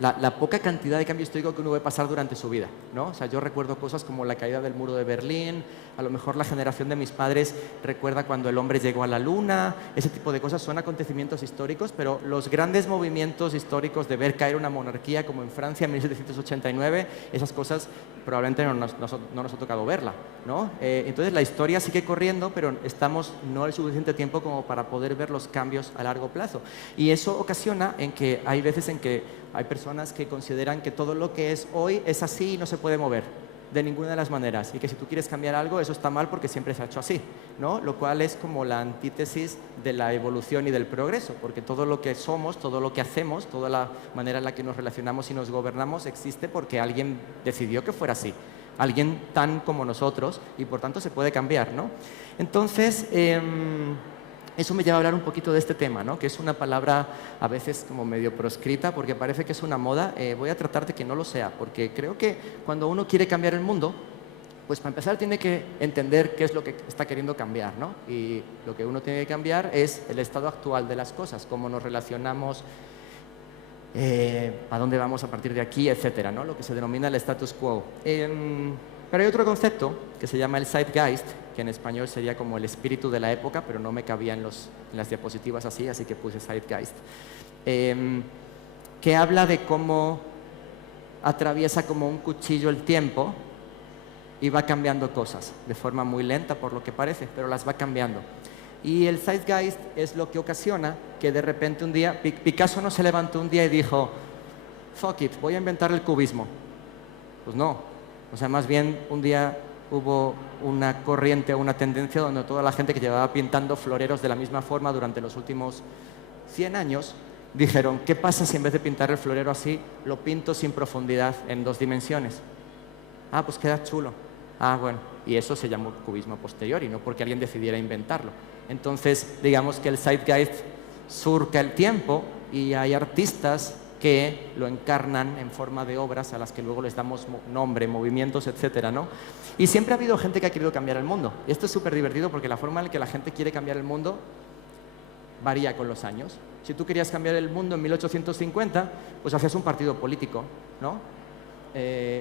la poca cantidad de cambio histórico que uno ve pasar durante su vida, ¿no? O sea, yo recuerdo cosas como la caída del muro de Berlín, a lo mejor la generación de mis padres recuerda cuando el hombre llegó a la luna, ese tipo de cosas son acontecimientos históricos, pero los grandes movimientos históricos de ver caer una monarquía como en Francia en 1789, esas cosas probablemente no nos ha tocado verla, ¿no? Entonces la historia sigue corriendo, pero estamos no el suficiente tiempo como para poder ver los cambios a largo plazo. Y eso ocasiona en que hay veces en que hay personas que consideran que todo lo que es hoy es así y no se puede mover. de ninguna de las maneras, y que si tú quieres cambiar algo, eso está mal porque siempre se ha hecho así, ¿no? Lo cual es como la antítesis de la evolución y del progreso, porque todo lo que somos, todo lo que hacemos, toda la manera en la que nos relacionamos y nos gobernamos existe porque alguien decidió que fuera así, alguien tan como nosotros, y por tanto se puede cambiar, ¿no? Entonces, eso me lleva a hablar un poquito de este tema, ¿no? Que es una palabra a veces como medio proscrita porque parece que es una moda. Voy a tratar de que no lo sea, porque creo que cuando uno quiere cambiar el mundo, pues para empezar tiene que entender qué es lo que está queriendo cambiar, ¿no? Y lo que uno tiene que cambiar es el estado actual de las cosas, cómo nos relacionamos, a dónde vamos a partir de aquí, etcétera, ¿no? Lo que se denomina el status quo. Pero hay otro concepto que se llama el Zeitgeist, que en español sería como el espíritu de la época, pero no me cabía en las diapositivas así que puse Zeitgeist, que habla de cómo atraviesa como un cuchillo el tiempo y va cambiando cosas, de forma muy lenta por lo que parece, pero las va cambiando. Y el Zeitgeist es lo que ocasiona que de repente un día, Picasso no se levantó un día y dijo, fuck it, voy a inventar el cubismo. Pues no. O sea, más bien un día hubo una corriente o una tendencia donde toda la gente que llevaba pintando floreros de la misma forma durante los últimos 100 años dijeron, ¿qué pasa si en vez de pintar el florero así, lo pinto sin profundidad en 2 dimensiones? Ah, pues queda chulo. Ah, bueno, y eso se llamó cubismo posterior y no porque alguien decidiera inventarlo. Entonces, digamos que el Zeitgeist surca el tiempo y hay artistas que lo encarnan en forma de obras a las que luego les damos nombre, movimientos, etcétera, ¿no? Y siempre ha habido gente que ha querido cambiar el mundo. Y esto es súper divertido porque la forma en la que la gente quiere cambiar el mundo varía con los años. Si tú querías cambiar el mundo en 1850, pues hacías un partido político, ¿no?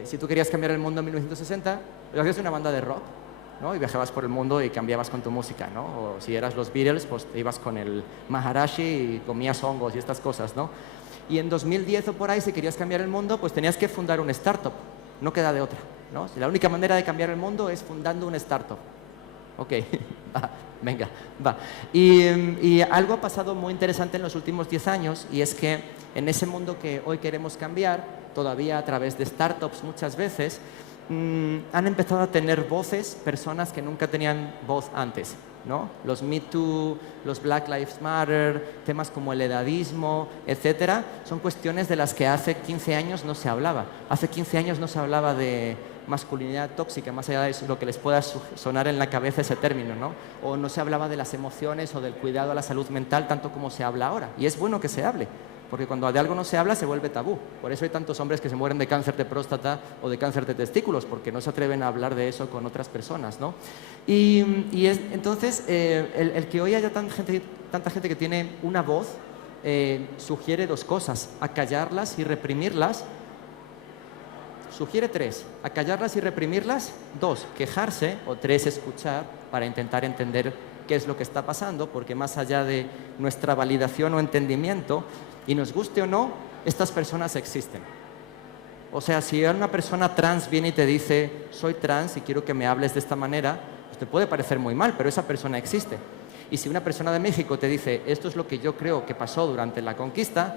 Si tú querías cambiar el mundo en 1960, pues hacías una banda de rock, ¿no? Y viajabas por el mundo y cambiabas con tu música, ¿no? O si eras los Beatles, pues te ibas con el Maharishi y comías hongos y estas cosas, ¿no? Y en 2010 o por ahí, si querías cambiar el mundo, pues tenías que fundar un startup. No queda de otra, ¿no? Si la única manera de cambiar el mundo es fundando un startup. Ok, va, venga, va. Y algo ha pasado muy interesante en los últimos 10 años y es que en ese mundo que hoy queremos cambiar, todavía a través de startups muchas veces, han empezado a tener voces personas que nunca tenían voz antes, ¿no? Los Me Too, los Black Lives Matter, temas como el edadismo, etcétera, son cuestiones de las que hace 15 años no se hablaba. Hace 15 años no se hablaba de masculinidad tóxica, más allá de lo que les pueda sonar en la cabeza ese término, ¿no? O no se hablaba de las emociones o del cuidado a la salud mental tanto como se habla ahora. Y es bueno que se hable, porque cuando de algo no se habla se vuelve tabú. Por eso hay tantos hombres que se mueren de cáncer de próstata o de cáncer de testículos, porque no se atreven a hablar de eso con otras personas, ¿no? Entonces, el que hoy haya tanta gente que tiene una voz sugiere 2 cosas: acallarlas y reprimirlas. Sugiere 3, acallarlas y reprimirlas; 2, quejarse; o 3, escuchar para intentar entender qué es lo que está pasando, porque más allá de nuestra validación o entendimiento, y nos guste o no, estas personas existen. O sea, si una persona trans viene y te dice, soy trans y quiero que me hables de esta manera, pues te puede parecer muy mal, pero esa persona existe. Y si una persona de México te dice, esto es lo que yo creo que pasó durante la conquista,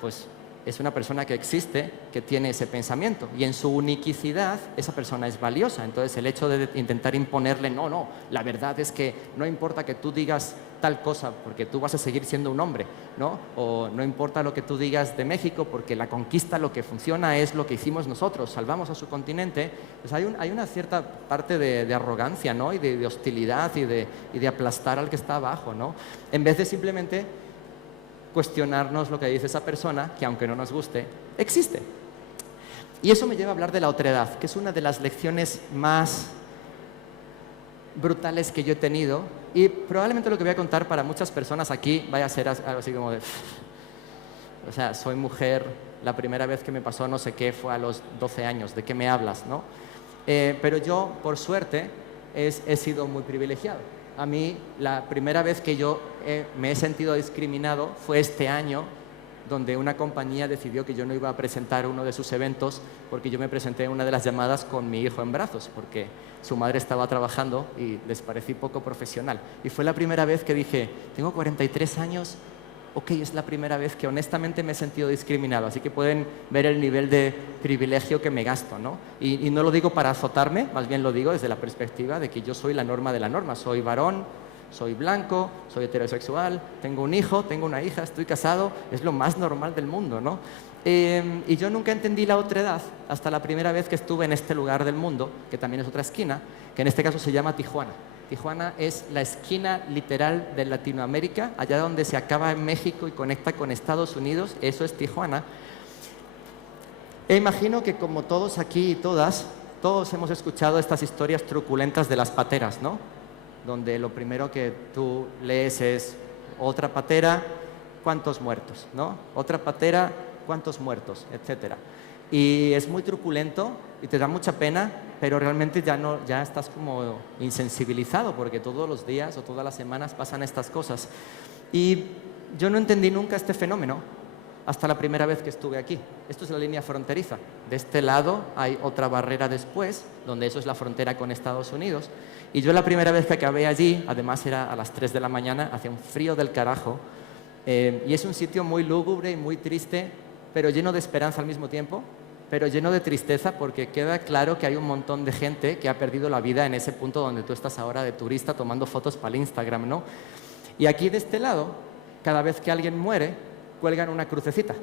pues es una persona que existe, que tiene ese pensamiento, y en su unicidad esa persona es valiosa. Entonces el hecho de intentar imponerle, no, la verdad es que no importa que tú digas tal cosa porque tú vas a seguir siendo un hombre, ¿no? O no importa lo que tú digas de México porque la conquista lo que funciona es lo que hicimos nosotros, salvamos a su continente. Pues hay una cierta parte de arrogancia, ¿no? Y de hostilidad y de aplastar al que está abajo, ¿no? En vez de simplemente cuestionarnos lo que dice esa persona, que aunque no nos guste, existe. Y eso me lleva a hablar de la otredad, que es una de las lecciones más brutales que yo he tenido, y probablemente lo que voy a contar para muchas personas aquí vaya a ser algo así como de... O sea, soy mujer, la primera vez que me pasó no sé qué fue a los 12 años, ¿de qué me hablas, no? Pero yo, por suerte, he sido muy privilegiado. A mí, la primera vez que yo me he sentido discriminado fue este año, donde una compañía decidió que yo no iba a presentar uno de sus eventos porque yo me presenté en una de las llamadas con mi hijo en brazos, porque su madre estaba trabajando y les parecí poco profesional. Y fue la primera vez que dije, tengo 43 años ok, es la primera vez que honestamente me he sentido discriminado, así que pueden ver el nivel de privilegio que me gasto, ¿no? Y no lo digo para azotarme, más bien lo digo desde la perspectiva de que yo soy la norma de la norma, soy varón, soy blanco, soy heterosexual, tengo un hijo, tengo una hija, estoy casado, es lo más normal del mundo, ¿no? Y yo nunca entendí la otredad hasta la primera vez que estuve en este lugar del mundo, que también es otra esquina, que en este caso se llama Tijuana. Tijuana es la esquina literal de Latinoamérica, allá donde se acaba en México y conecta con Estados Unidos, eso es Tijuana. E imagino que como todos aquí y todas, todos hemos escuchado estas historias truculentas de las pateras, ¿no? Donde lo primero que tú lees es otra patera, ¿cuántos muertos? ¿No? Otra patera, ¿cuántos muertos? Etcétera. Y es muy truculento y te da mucha pena, pero realmente ya estás como insensibilizado porque todos los días o todas las semanas pasan estas cosas. Y yo no entendí nunca este fenómeno hasta la primera vez que estuve aquí. Esto es la línea fronteriza. De este lado hay otra barrera después, donde eso es la frontera con Estados Unidos. Y yo la primera vez que acabé allí, además era a las 3 de la mañana, hacía un frío del carajo, y es un sitio muy lúgubre y muy triste, pero lleno de esperanza al mismo tiempo, pero lleno de tristeza porque queda claro que hay un montón de gente que ha perdido la vida en ese punto donde tú estás ahora de turista tomando fotos para el Instagram, ¿no? Y aquí de este lado, cada vez que alguien muere, cuelgan una crucecita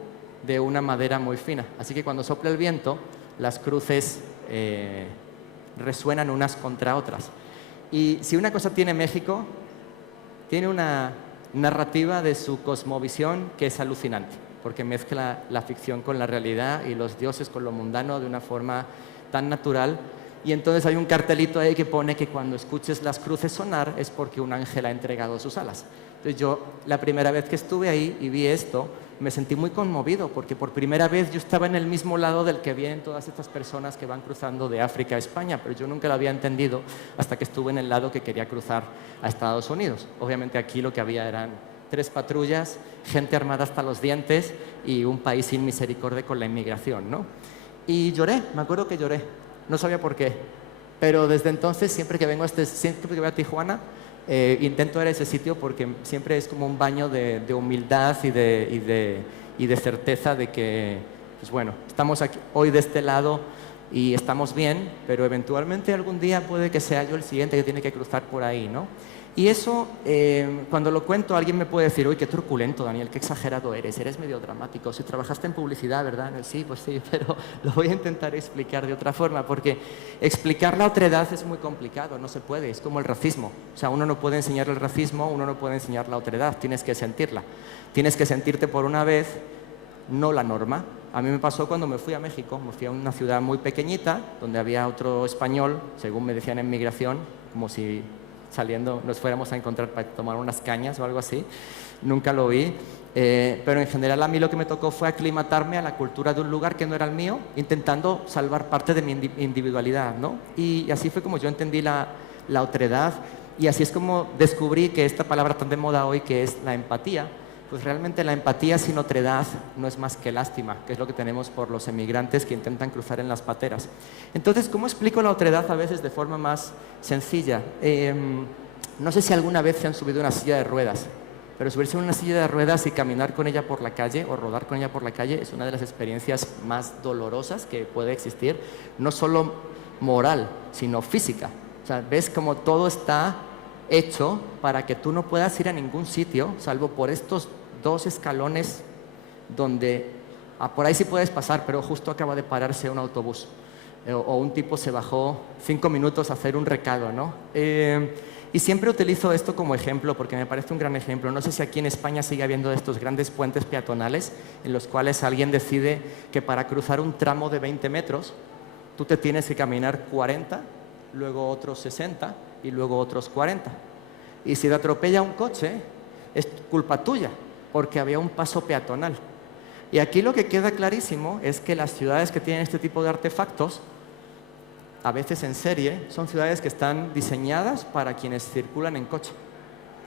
de una madera muy fina. Así que cuando sopla el viento, las cruces resuenan unas contra otras. Y si una cosa tiene México, tiene una narrativa de su cosmovisión que es alucinante, porque mezcla la ficción con la realidad y los dioses con lo mundano de una forma tan natural. Y entonces hay un cartelito ahí que pone que cuando escuches las cruces sonar es porque un ángel ha entregado sus alas. Entonces yo, la primera vez que estuve ahí y vi esto, me sentí muy conmovido porque por primera vez yo estaba en el mismo lado del que vienen todas estas personas que van cruzando de África a España, pero yo nunca lo había entendido hasta que estuve en el lado que quería cruzar a Estados Unidos. Obviamente aquí lo que había eran 3 patrullas, gente armada hasta los dientes y un país sin misericordia con la inmigración, ¿no? Y lloré, me acuerdo que lloré, no sabía por qué, pero desde entonces siempre que vengo siempre que voy a Tijuana, intento ir a ese sitio porque siempre es como un baño de humildad y de certeza de que, pues bueno, estamos aquí, hoy de este lado y estamos bien, pero eventualmente algún día puede que sea yo el siguiente que tiene que cruzar por ahí, ¿no? Y eso, cuando lo cuento, alguien me puede decir, uy, qué truculento, Daniel, qué exagerado eres medio dramático. Si trabajaste en publicidad, ¿verdad? Sí, pues sí, pero lo voy a intentar explicar de otra forma, porque explicar la otredad es muy complicado, no se puede, es como el racismo. O sea, uno no puede enseñar el racismo, uno no puede enseñar la otredad, tienes que sentirla. Tienes que sentirte por una vez, no la norma. A mí me pasó cuando me fui a México, me fui a una ciudad muy pequeñita, donde había otro español, según me decían en migración, como si saliendo nos fuéramos a encontrar para tomar unas cañas o algo así. Nunca lo vi, pero en general a mí lo que me tocó fue aclimatarme a la cultura de un lugar que no era el mío, intentando salvar parte de mi individualidad, ¿no? Y así fue como yo entendí la otredad, y así es como descubrí que esta palabra tan de moda hoy, que es la empatía, pues realmente la empatía sin otredad no es más que lástima, que es lo que tenemos por los emigrantes que intentan cruzar en las pateras. Entonces, ¿cómo explico la otredad a veces de forma más sencilla? No sé si alguna vez se han subido a una silla de ruedas, pero subirse a una silla de ruedas y caminar con ella por la calle o rodar con ella por la calle es una de las experiencias más dolorosas que puede existir, no solo moral, sino física. O sea, ves como todo está hecho para que tú no puedas ir a ningún sitio, salvo por estos 2 escalones donde por ahí sí puedes pasar, pero justo acaba de pararse un autobús o un tipo se bajó 5 minutos a hacer un recado, ¿no? Y siempre utilizo esto como ejemplo porque me parece un gran ejemplo. No sé si aquí en España sigue habiendo estos grandes puentes peatonales en los cuales alguien decide que para cruzar un tramo de 20 metros tú te tienes que caminar 40, luego otros 60 y luego otros 40. Y si te atropella un coche, es culpa tuya, porque había un paso peatonal. Y aquí lo que queda clarísimo es que las ciudades que tienen este tipo de artefactos, a veces en serie, son ciudades que están diseñadas para quienes circulan en coche.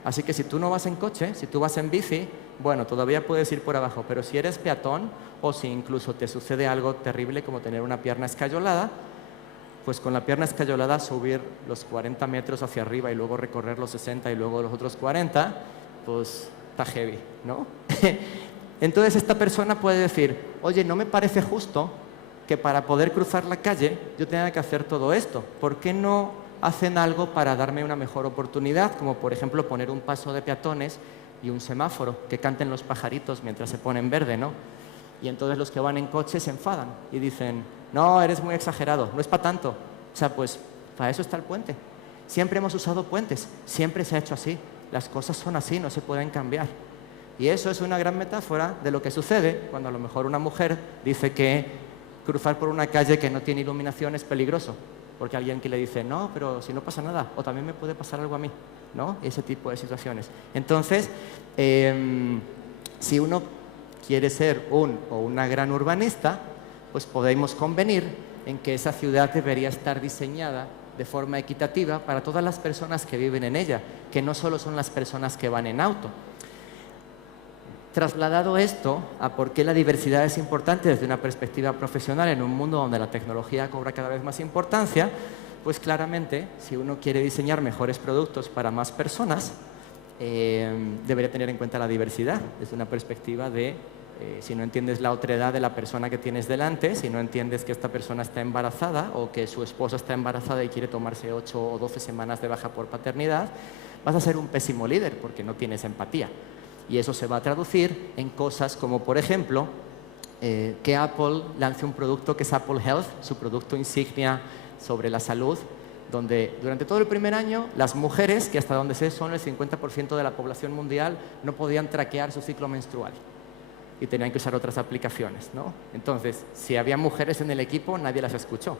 Así que si tú no vas en coche, si tú vas en bici, bueno, todavía puedes ir por abajo, pero si eres peatón o si incluso te sucede algo terrible como tener una pierna escayolada, pues con la pierna escayolada subir los 40 metros hacia arriba y luego recorrer los 60 y luego los otros 40, pues está heavy, ¿no? Entonces esta persona puede decir, oye, no me parece justo que para poder cruzar la calle yo tenga que hacer todo esto. ¿Por qué no hacen algo para darme una mejor oportunidad? Como por ejemplo poner un paso de peatones y un semáforo, que canten los pajaritos mientras se pone en verde, ¿no? Y entonces los que van en coche se enfadan y dicen, no, eres muy exagerado, no es para tanto. O sea, pues para eso está el puente. Siempre hemos usado puentes, siempre se ha hecho así. Las cosas son así, no se pueden cambiar. Y eso es una gran metáfora de lo que sucede cuando a lo mejor una mujer dice que cruzar por una calle que no tiene iluminación es peligroso. Porque alguien que le dice, no, pero si no pasa nada, o también me puede pasar algo a mí, ¿no? Ese tipo de situaciones. Entonces, si uno quiere ser un o una gran urbanista, pues podemos convenir en que esa ciudad debería estar diseñada de forma equitativa para todas las personas que viven en ella, que no solo son las personas que van en auto. Trasladado esto a por qué la diversidad es importante desde una perspectiva profesional en un mundo donde la tecnología cobra cada vez más importancia, pues claramente, si uno quiere diseñar mejores productos para más personas, debería tener en cuenta la diversidad desde una perspectiva de si no entiendes la otredad de la persona que tienes delante, si no entiendes que esta persona está embarazada o que su esposa está embarazada y quiere tomarse 8 o 12 semanas de baja por paternidad, vas a ser un pésimo líder porque no tienes empatía. Y eso se va a traducir en cosas como, por ejemplo, que Apple lance un producto que es Apple Health, su producto insignia sobre la salud, donde durante todo el primer año las mujeres, que hasta donde sé son el 50% de la población mundial, no podían traquear su ciclo menstrual y tenían que usar otras aplicaciones, ¿no? Entonces, si había mujeres en el equipo, nadie las escuchó.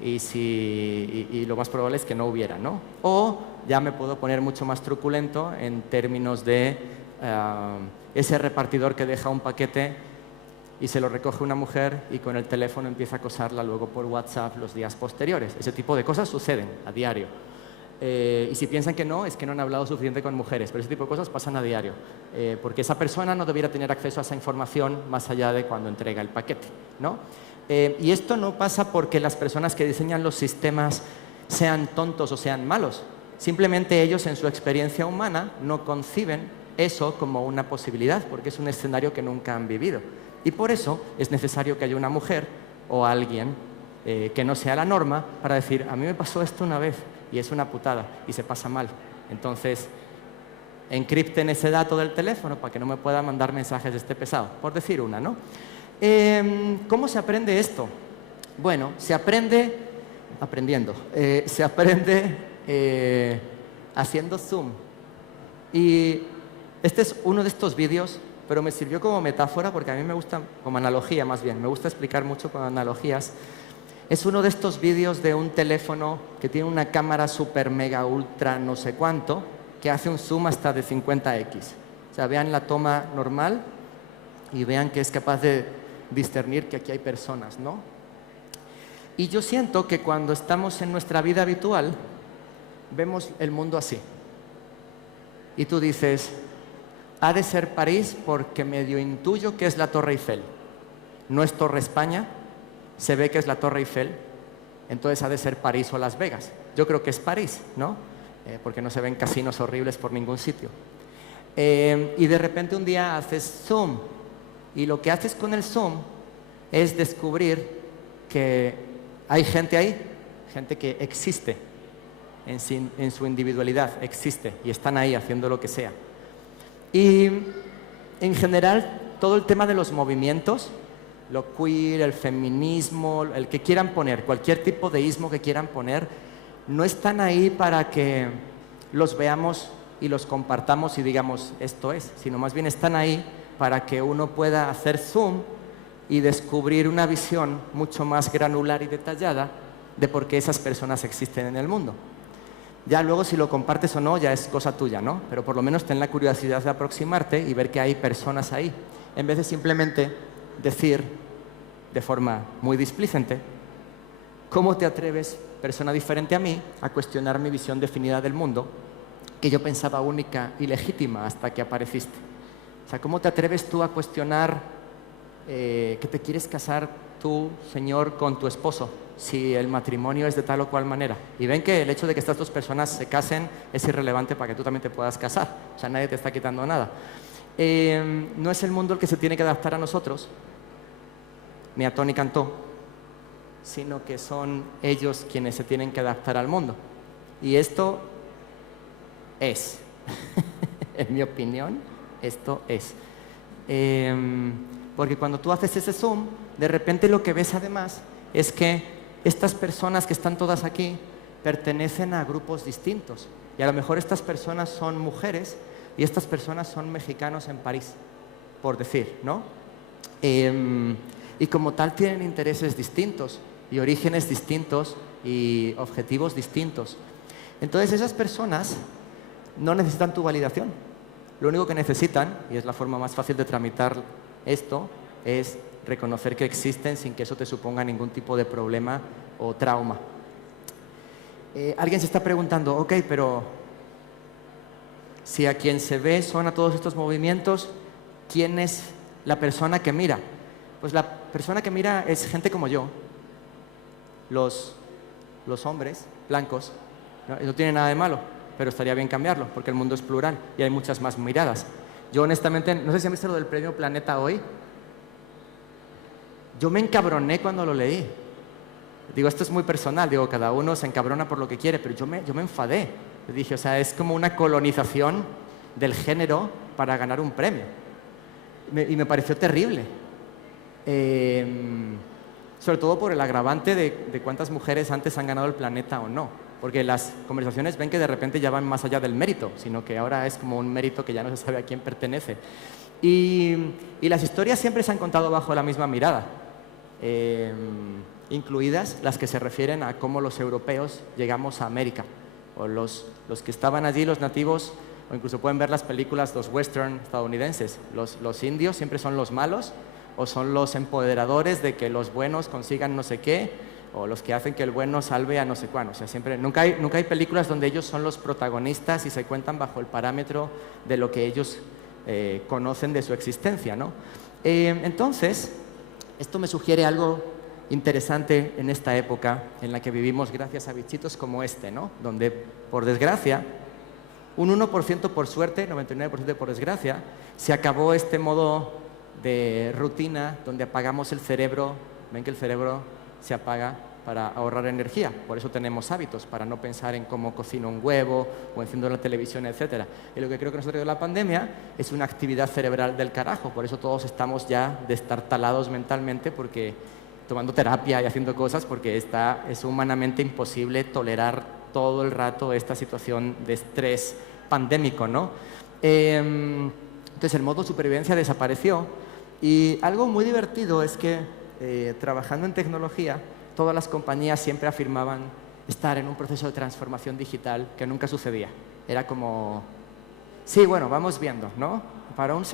Y lo más probable es que no hubiera, ¿no? O ya me puedo poner mucho más truculento en términos de ese repartidor que deja un paquete y se lo recoge una mujer y con el teléfono empieza a acosarla luego por WhatsApp los días posteriores. Ese tipo de cosas suceden a diario. Y si piensan que no, es que no han hablado suficiente con mujeres, pero ese tipo de cosas pasan a diario, porque esa persona no debiera tener acceso a esa información más allá de cuando entrega el paquete, ¿no? Y esto no pasa porque las personas que diseñan los sistemas sean tontos o sean malos. Simplemente ellos en su experiencia humana no conciben eso como una posibilidad, porque es un escenario que nunca han vivido. Y por eso es necesario que haya una mujer o alguien que no sea la norma para decir, a mí me pasó esto una vez y es una putada y se pasa mal. Entonces, encripten ese dato del teléfono para que no me pueda mandar mensajes de este pesado, por decir una, ¿no? ¿Cómo se aprende esto? Bueno, se aprende aprendiendo. Se aprende haciendo zoom. Y este es uno de estos vídeos, pero me sirvió como metáfora porque a mí me gusta, como analogía más bien, me gusta explicar mucho con analogías. Es uno de estos vídeos de un teléfono que tiene una cámara super mega ultra no sé cuánto, que hace un zoom hasta de 50x. O sea, vean la toma normal y vean que es capaz de discernir que aquí hay personas, ¿no? Y yo siento que cuando estamos en nuestra vida habitual, vemos el mundo así. Y tú dices, ha de ser París porque medio intuyo que es la Torre Eiffel. No es Torre España, se ve que es la Torre Eiffel, entonces ha de ser París o Las Vegas. Yo creo que es París, ¿no? Porque no se ven casinos horribles por ningún sitio. Y de repente un día haces zoom, y lo que haces con el zoom es descubrir que hay gente ahí, gente que existe en su individualidad, existe, y están ahí haciendo lo que sea. Y en general, todo el tema de los movimientos, lo queer, el feminismo, el que quieran poner, cualquier tipo de ismo que quieran poner, no están ahí para que los veamos y los compartamos y digamos esto es, sino más bien están ahí para que uno pueda hacer zoom y descubrir una visión mucho más granular y detallada de por qué esas personas existen en el mundo. Ya luego si lo compartes o no ya es cosa tuya, ¿no? Pero por lo menos ten la curiosidad de aproximarte y ver que hay personas ahí, en vez de simplemente decir de forma muy displicente, ¿cómo te atreves, persona diferente a mí, a cuestionar mi visión definida del mundo que yo pensaba única y legítima hasta que apareciste? O sea, ¿cómo te atreves tú a cuestionar que te quieres casar tú, señor, con tu esposo, si el matrimonio es de tal o cual manera? Y ven que el hecho de que estas dos personas se casen es irrelevante para que tú también te puedas casar. O sea, nadie te está quitando nada. no es el mundo el que se tiene que adaptar a nosotros, ni a Tony Cantó, sino que son ellos quienes se tienen que adaptar al mundo. Y esto es, en mi opinión, esto es. Porque cuando tú haces ese zoom, de repente lo que ves además es que estas personas que están todas aquí pertenecen a grupos distintos. Y a lo mejor estas personas son mujeres y estas personas son mexicanos en París, por decir, ¿no? Y como tal tienen intereses distintos y orígenes distintos y objetivos distintos. Entonces esas personas no necesitan tu validación. Lo único que necesitan, y es la forma más fácil de tramitar esto, es reconocer que existen sin que eso te suponga ningún tipo de problema o trauma. Alguien se está preguntando, ok, pero si a quien se ve son a todos estos movimientos, ¿quién es la persona que mira? Pues la persona que mira es gente como yo, los hombres blancos, ¿no? Eso no tiene nada de malo, pero estaría bien cambiarlo, porque el mundo es plural y hay muchas más miradas. Yo honestamente, no sé si han visto lo del premio Planeta hoy. Yo me encabroné cuando lo leí. Digo, esto es muy personal, digo, cada uno se encabrona por lo que quiere, pero yo me enfadé. Dije, o sea, es como una colonización del género para ganar un premio. Y me pareció terrible. Sobre todo por el agravante de cuántas mujeres antes han ganado el Planeta o no. Porque las conversaciones ven que de repente ya van más allá del mérito, sino que ahora es como un mérito que ya no se sabe a quién pertenece. Y las historias siempre se han contado bajo la misma mirada, incluidas las que se refieren a cómo los europeos llegamos a América, o los que estaban allí, los nativos, o incluso pueden ver las películas, los western estadounidenses. Los indios siempre son los malos, o son los empoderadores de que los buenos consigan no sé qué, o los que hacen que el bueno salve a no sé cuándo. O sea, nunca hay películas donde ellos son los protagonistas y se cuentan bajo el parámetro de lo que ellos conocen de su existencia, ¿no? Entonces, esto me sugiere algo interesante en esta época en la que vivimos gracias a bichitos como este, ¿no? Donde, por desgracia, un 1% por suerte, 99% por desgracia, se acabó este modo de rutina donde apagamos el cerebro. Ven que el cerebro se apaga para ahorrar energía. Por eso tenemos hábitos, para no pensar en cómo cocino un huevo o enciendo la televisión, etc. Y lo que creo que nos ha traído la pandemia es una actividad cerebral del carajo. Por eso todos estamos ya destartalados mentalmente, porque tomando terapia y haciendo cosas, porque es humanamente imposible tolerar todo el rato esta situación de estrés pandémico, ¿no? Entonces el modo supervivencia desapareció y algo muy divertido es que trabajando en tecnología, todas las compañías siempre afirmaban estar en un proceso de transformación digital que nunca sucedía. Era como, sí, bueno, vamos viendo, ¿no? Para una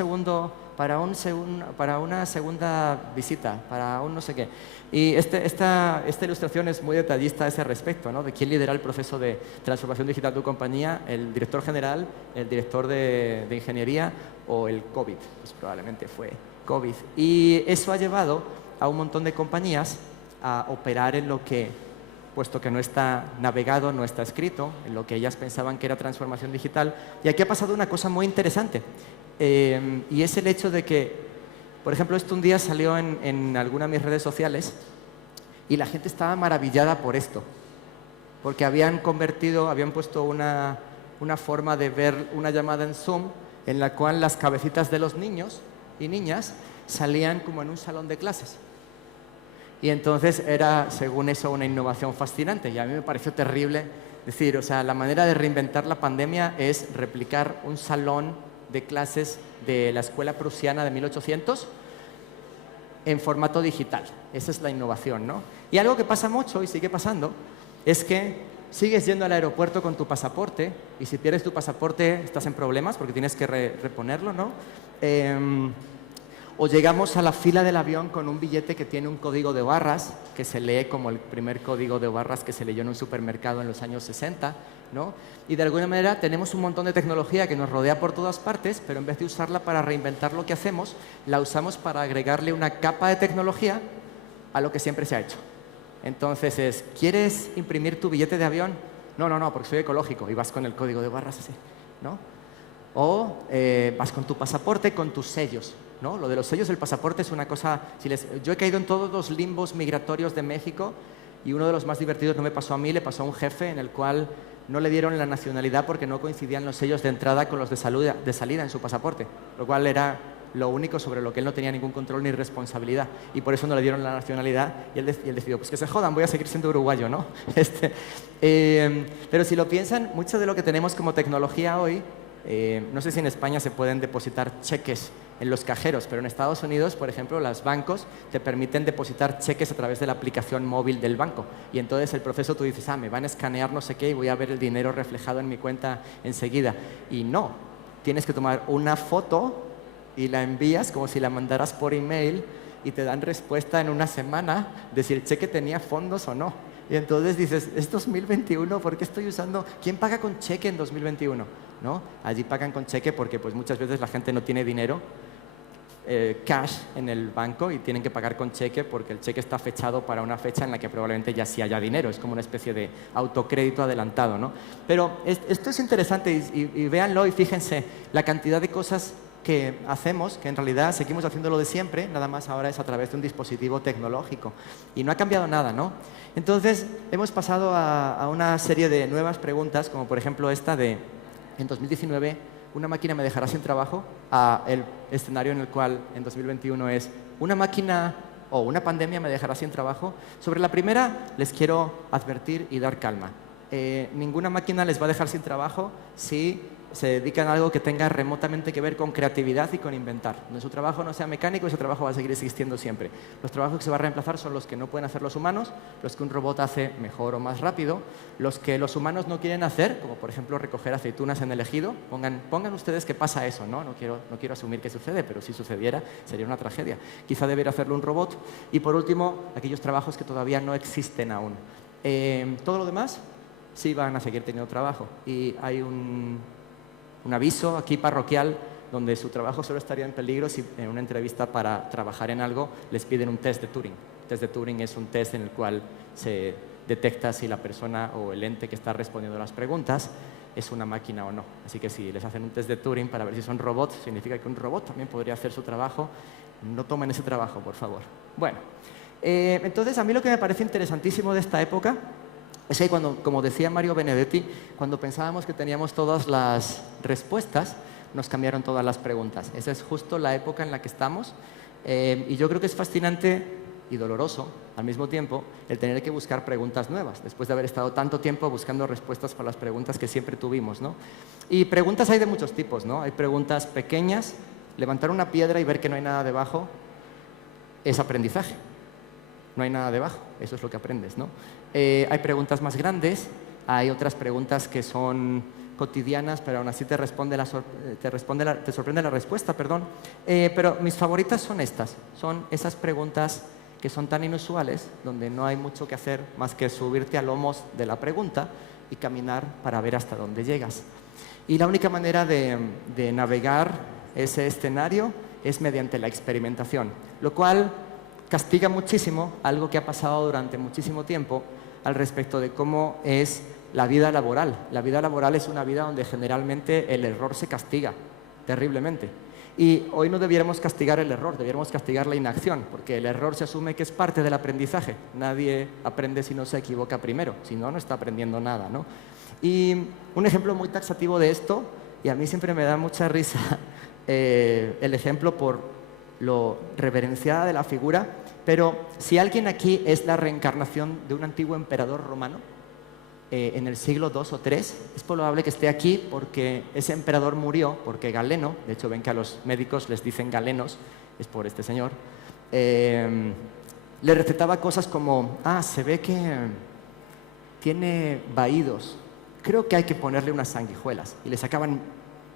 segunda visita, para un no sé qué. Y esta ilustración es muy detallista a ese respecto, ¿no? De quién lidera el proceso de transformación digital de tu compañía, el director general, el director de ingeniería o el COVID. Pues probablemente fue COVID. Y eso ha llevado a un montón de compañías a operar en lo que, puesto que no está navegado, no está escrito, en lo que ellas pensaban que era transformación digital. Y aquí ha pasado una cosa muy interesante, y es el hecho de que, por ejemplo, esto un día salió en alguna de mis redes sociales y la gente estaba maravillada por esto, porque habían puesto una forma de ver una llamada en Zoom en la cual las cabecitas de los niños y niñas salían como en un salón de clases. Y entonces era, según eso, una innovación fascinante. Y a mí me pareció terrible decir, o sea, la manera de reinventar la pandemia es replicar un salón de clases de la escuela prusiana de 1800 en formato digital. Esa es la innovación, ¿no? Y algo que pasa mucho y sigue pasando es que sigues yendo al aeropuerto con tu pasaporte y si pierdes tu pasaporte estás en problemas porque tienes que reponerlo, ¿no? O llegamos a la fila del avión con un billete que tiene un código de barras, que se lee como el primer código de barras que se leyó en un supermercado en los años 60, ¿no? Y de alguna manera tenemos un montón de tecnología que nos rodea por todas partes, pero en vez de usarla para reinventar lo que hacemos, la usamos para agregarle una capa de tecnología a lo que siempre se ha hecho. Entonces ¿quieres imprimir tu billete de avión? No, porque soy ecológico, y vas con el código de barras así, ¿no? o vas con tu pasaporte, con tus sellos, ¿no? Lo de los sellos del pasaporte es una cosa... Yo he caído en todos los limbos migratorios de México y uno de los más divertidos no me pasó a mí, le pasó a un jefe en el cual no le dieron la nacionalidad porque no coincidían los sellos de entrada con los de salida en su pasaporte, lo cual era lo único sobre lo que él no tenía ningún control ni responsabilidad, y por eso no le dieron la nacionalidad, y él decidió, pues que se jodan, voy a seguir siendo uruguayo, ¿no? Pero si lo piensan, mucho de lo que tenemos como tecnología hoy, no sé si en España se pueden depositar cheques en los cajeros, pero en Estados Unidos, por ejemplo, los bancos te permiten depositar cheques a través de la aplicación móvil del banco, y entonces el proceso tú dices, me van a escanear no sé qué y voy a ver el dinero reflejado en mi cuenta enseguida, y no, tienes que tomar una foto y la envías como si la mandaras por email y te dan respuesta en una semana de si el cheque tenía fondos o no. Y entonces dices, es 2021, ¿por qué estoy usando? ¿Quién paga con cheque en 2021? ¿No? Allí pagan con cheque porque pues, muchas veces la gente no tiene dinero, cash en el banco, y tienen que pagar con cheque porque el cheque está fechado para una fecha en la que probablemente ya sí haya dinero. Es como una especie de autocrédito adelantado, ¿no? Pero esto es interesante y véanlo y fíjense la cantidad de cosas que hacemos, que en realidad seguimos haciendo lo de siempre, nada más ahora es a través de un dispositivo tecnológico. Y no ha cambiado nada, ¿no? Entonces, hemos pasado a una serie de nuevas preguntas, como por ejemplo esta de, en 2019, ¿una máquina me dejará sin trabajo? A el escenario en el cual en 2021 es, ¿una máquina o una pandemia me dejará sin trabajo? Sobre la primera, les quiero advertir y dar calma. Ninguna máquina les va a dejar sin trabajo si se dedican a algo que tenga remotamente que ver con creatividad y con inventar. Donde su trabajo no sea mecánico, ese trabajo va a seguir existiendo siempre. Los trabajos que se van a reemplazar son los que no pueden hacer los humanos, los que un robot hace mejor o más rápido, los que los humanos no quieren hacer, como por ejemplo recoger aceitunas en el ejido. Pongan ustedes que pasa eso, ¿no? No quiero asumir que sucede, pero si sucediera sería una tragedia. Quizá debería hacerlo un robot. Y por último, aquellos trabajos que todavía no existen aún. Todo lo demás sí van a seguir teniendo trabajo. Y hay un aviso aquí parroquial donde su trabajo solo estaría en peligro si en una entrevista para trabajar en algo les piden un test de Turing. El test de Turing es un test en el cual se detecta si la persona o el ente que está respondiendo a las preguntas es una máquina o no. Así que si les hacen un test de Turing para ver si son robots, significa que un robot también podría hacer su trabajo. No tomen ese trabajo, por favor. Bueno, entonces a mí lo que me parece interesantísimo de esta época es que como decía Mario Benedetti, cuando pensábamos que teníamos todas las respuestas, nos cambiaron todas las preguntas. Esa es justo la época en la que estamos, y yo creo que es fascinante y doloroso al mismo tiempo el tener que buscar preguntas nuevas, después de haber estado tanto tiempo buscando respuestas para las preguntas que siempre tuvimos, ¿no? Y preguntas hay de muchos tipos, ¿no? Hay preguntas pequeñas, levantar una piedra y ver que no hay nada debajo es aprendizaje. No hay nada debajo, eso es lo que aprendes, ¿no? Hay preguntas más grandes, hay otras preguntas que son cotidianas, pero aún así te sorprende la respuesta, perdón. Pero mis favoritas son estas, son esas preguntas que son tan inusuales, donde no hay mucho que hacer más que subirte a lomos de la pregunta y caminar para ver hasta dónde llegas. Y la única manera de navegar ese escenario es mediante la experimentación, lo cual castiga muchísimo algo que ha pasado durante muchísimo tiempo al respecto de cómo es la vida laboral. La vida laboral es una vida donde generalmente el error se castiga terriblemente. Y hoy no debiéramos castigar el error, debiéramos castigar la inacción, porque el error se asume que es parte del aprendizaje. Nadie aprende si no se equivoca primero, si no, no está aprendiendo nada, ¿no? Y un ejemplo muy taxativo de esto, y a mí siempre me da mucha risa el ejemplo por lo reverenciada de la figura, pero si alguien aquí es la reencarnación de un antiguo emperador romano en el siglo II o III, es probable que esté aquí porque ese emperador murió, porque Galeno, de hecho ven que a los médicos les dicen galenos, es por este señor, le recetaba cosas como, se ve que tiene vaídos, creo que hay que ponerle unas sanguijuelas, y le sacaban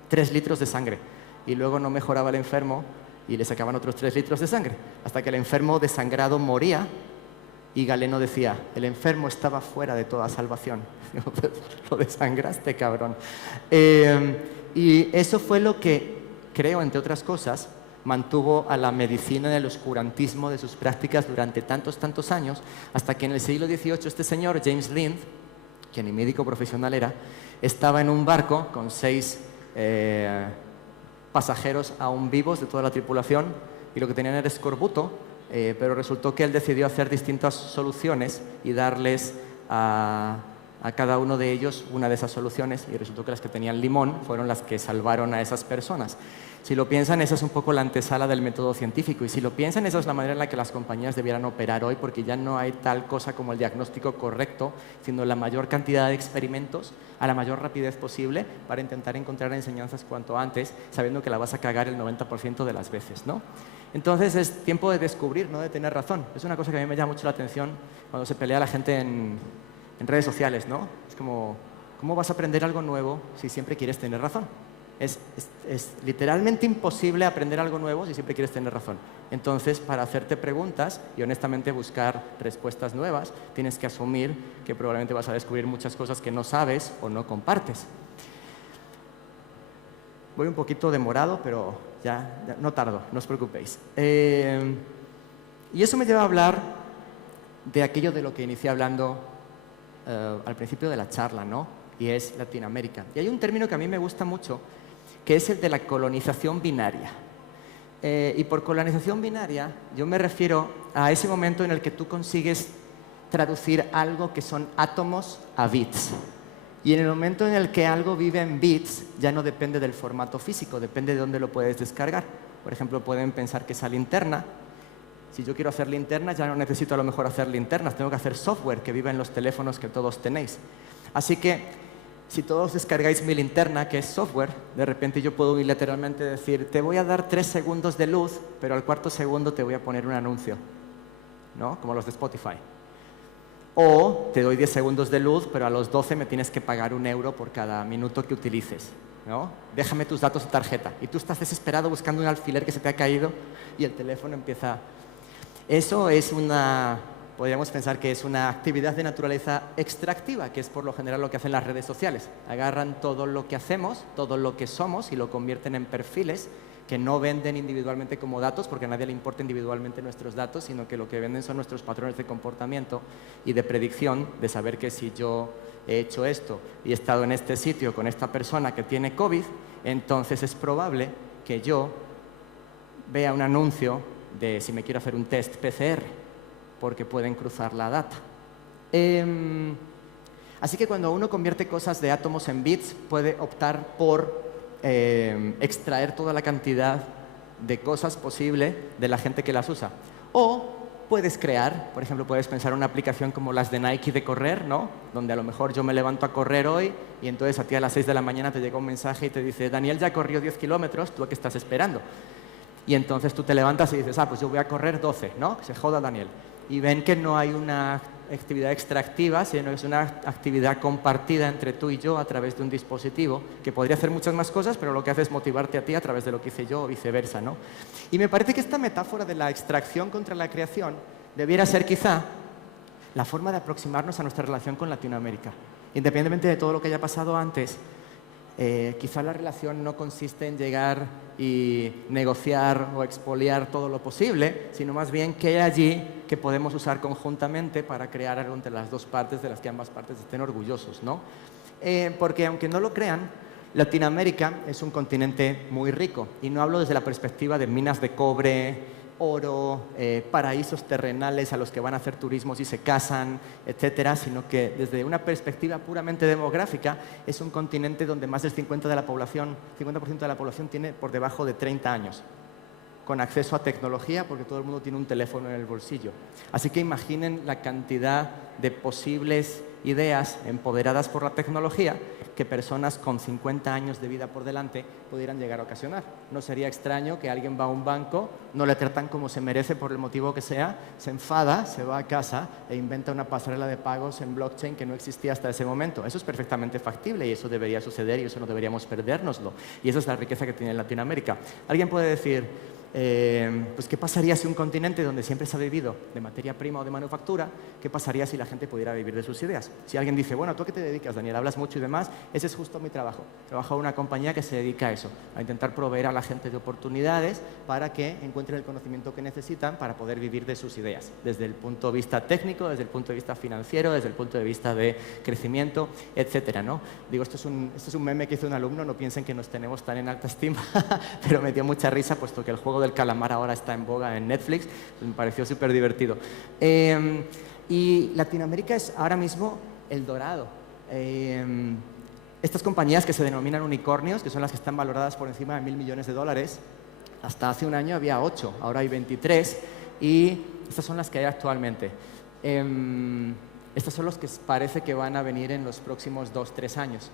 3 litros de sangre, y luego no mejoraba el enfermo, y le sacaban otros 3 litros de sangre, hasta que el enfermo desangrado moría, y Galeno decía, el enfermo estaba fuera de toda salvación. Lo desangraste, cabrón. Y eso fue lo que, creo, entre otras cosas, mantuvo a la medicina en el oscurantismo de sus prácticas durante tantos años, hasta que en el siglo XVIII este señor, James Lind, que ni médico profesional era, estaba en un barco con 6 pasajeros aún vivos de toda la tripulación y lo que tenían era escorbuto, pero resultó que él decidió hacer distintas soluciones y darles a cada uno de ellos una de esas soluciones y resultó que las que tenían limón fueron las que salvaron a esas personas. Si lo piensan, esa es un poco la antesala del método científico y si lo piensan, esa es la manera en la que las compañías debieran operar hoy porque ya no hay tal cosa como el diagnóstico correcto, sino la mayor cantidad de experimentos a la mayor rapidez posible para intentar encontrar enseñanzas cuanto antes, sabiendo que la vas a cagar el 90% de las veces, ¿no? Entonces es tiempo de descubrir, no de tener razón. Es una cosa que a mí me llama mucho la atención cuando se pelea la gente en redes sociales, ¿no? Es como, ¿cómo vas a aprender algo nuevo si siempre quieres tener razón? Es literalmente imposible aprender algo nuevo si siempre quieres tener razón. Entonces, para hacerte preguntas y honestamente buscar respuestas nuevas, tienes que asumir que probablemente vas a descubrir muchas cosas que no sabes o no compartes. Voy un poquito demorado, pero ya no tardo, no os preocupéis. Y eso me lleva a hablar de aquello de lo que inicié hablando al principio de la charla, ¿no? Y es Latinoamérica. Y hay un término que a mí me gusta mucho, que es el de la colonización binaria. Y por colonización binaria yo me refiero a ese momento en el que tú consigues traducir algo que son átomos a bits. Y en el momento en el que algo vive en bits, ya no depende del formato físico, depende de dónde lo puedes descargar. Por ejemplo, pueden pensar que esa linterna, si yo quiero hacer linternas, ya no necesito a lo mejor hacer linternas, tengo que hacer software que viva en los teléfonos que todos tenéis. Así que si todos descargáis mi linterna, que es software, de repente yo puedo unilateralmente decir, te voy a dar 3 segundos de luz, pero al cuarto segundo te voy a poner un anuncio, ¿no? Como los de Spotify. O te doy 10 segundos de luz, pero a los 12 me tienes que pagar €1 por cada minuto que utilices, ¿no? Déjame tus datos de tarjeta. Y tú estás desesperado buscando un alfiler que se te ha caído y el teléfono empieza. Eso es podríamos pensar que es una actividad de naturaleza extractiva, que es por lo general lo que hacen las redes sociales. Agarran todo lo que hacemos, todo lo que somos y lo convierten en perfiles que no venden individualmente como datos, porque a nadie le importa individualmente nuestros datos, sino que lo que venden son nuestros patrones de comportamiento y de predicción, de saber que si yo he hecho esto y he estado en este sitio con esta persona que tiene COVID, entonces es probable que yo vea un anuncio de si me quiero hacer un test PCR, porque pueden cruzar la data. Así que cuando uno convierte cosas de átomos en bits, puede optar por extraer toda la cantidad de cosas posible de la gente que las usa. O puedes crear, por ejemplo, puedes pensar una aplicación como las de Nike de correr, ¿no? Donde a lo mejor yo me levanto a correr hoy y entonces a ti a las 6 de la mañana te llega un mensaje y te dice, Daniel ya corrió 10 kilómetros, ¿tú a qué estás esperando? Y entonces tú te levantas y dices, pues yo voy a correr 12, ¿no? Que se joda Daniel. Y ven que no hay una actividad extractiva, sino que es una actividad compartida entre tú y yo a través de un dispositivo que podría hacer muchas más cosas, pero lo que hace es motivarte a ti a través de lo que hice yo o viceversa, ¿no? Y me parece que esta metáfora de la extracción contra la creación debiera ser quizá la forma de aproximarnos a nuestra relación con Latinoamérica. Independientemente de todo lo que haya pasado antes, quizá la relación no consiste en llegar y negociar o expoliar todo lo posible, sino más bien que hay allí que podemos usar conjuntamente para crear algo entre las dos partes de las que ambas partes estén orgullosos, ¿no? Porque aunque no lo crean, Latinoamérica es un continente muy rico y no hablo desde la perspectiva de minas de cobre, oro, paraísos terrenales a los que van a hacer turismos y se casan, etcétera, sino que desde una perspectiva puramente demográfica es un continente donde más del 50% de la población tiene por debajo de 30 años, con acceso a tecnología porque todo el mundo tiene un teléfono en el bolsillo. Así que imaginen la cantidad de posibles ideas empoderadas por la tecnología que personas con 50 años de vida por delante pudieran llegar a ocasionar. No sería extraño que alguien va a un banco, no le tratan como se merece por el motivo que sea, se enfada, se va a casa e inventa una pasarela de pagos en blockchain que no existía hasta ese momento. Eso es perfectamente factible y eso debería suceder y eso no deberíamos perdérnoslo. Y esa es la riqueza que tiene Latinoamérica. Alguien puede decir, pues ¿qué pasaría si un continente donde siempre se ha vivido de materia prima o de manufactura, qué pasaría si la gente pudiera vivir de sus ideas? Si alguien dice, bueno, ¿tú a qué te dedicas, Daniel? Hablas mucho y demás, ese es justo mi trabajo. Trabajo en una compañía que se dedica a eso, a intentar proveer a la gente de oportunidades para que encuentren el conocimiento que necesitan para poder vivir de sus ideas, desde el punto de vista técnico, desde el punto de vista financiero, desde el punto de vista de crecimiento, etcétera, ¿no? Digo, esto es un meme que hizo un alumno, no piensen que nos tenemos tan en alta estima, pero me dio mucha risa, puesto que el juego del calamar ahora está en boga en Netflix, pues me pareció súper divertido. Y Latinoamérica es ahora mismo el dorado. Estas compañías que se denominan unicornios, que son las que están valoradas por encima de $1.000 millones, hasta hace un año había 8, ahora hay 23, y estas son las que hay actualmente. Estas son las que parece que van a venir en los próximos 2-3 años.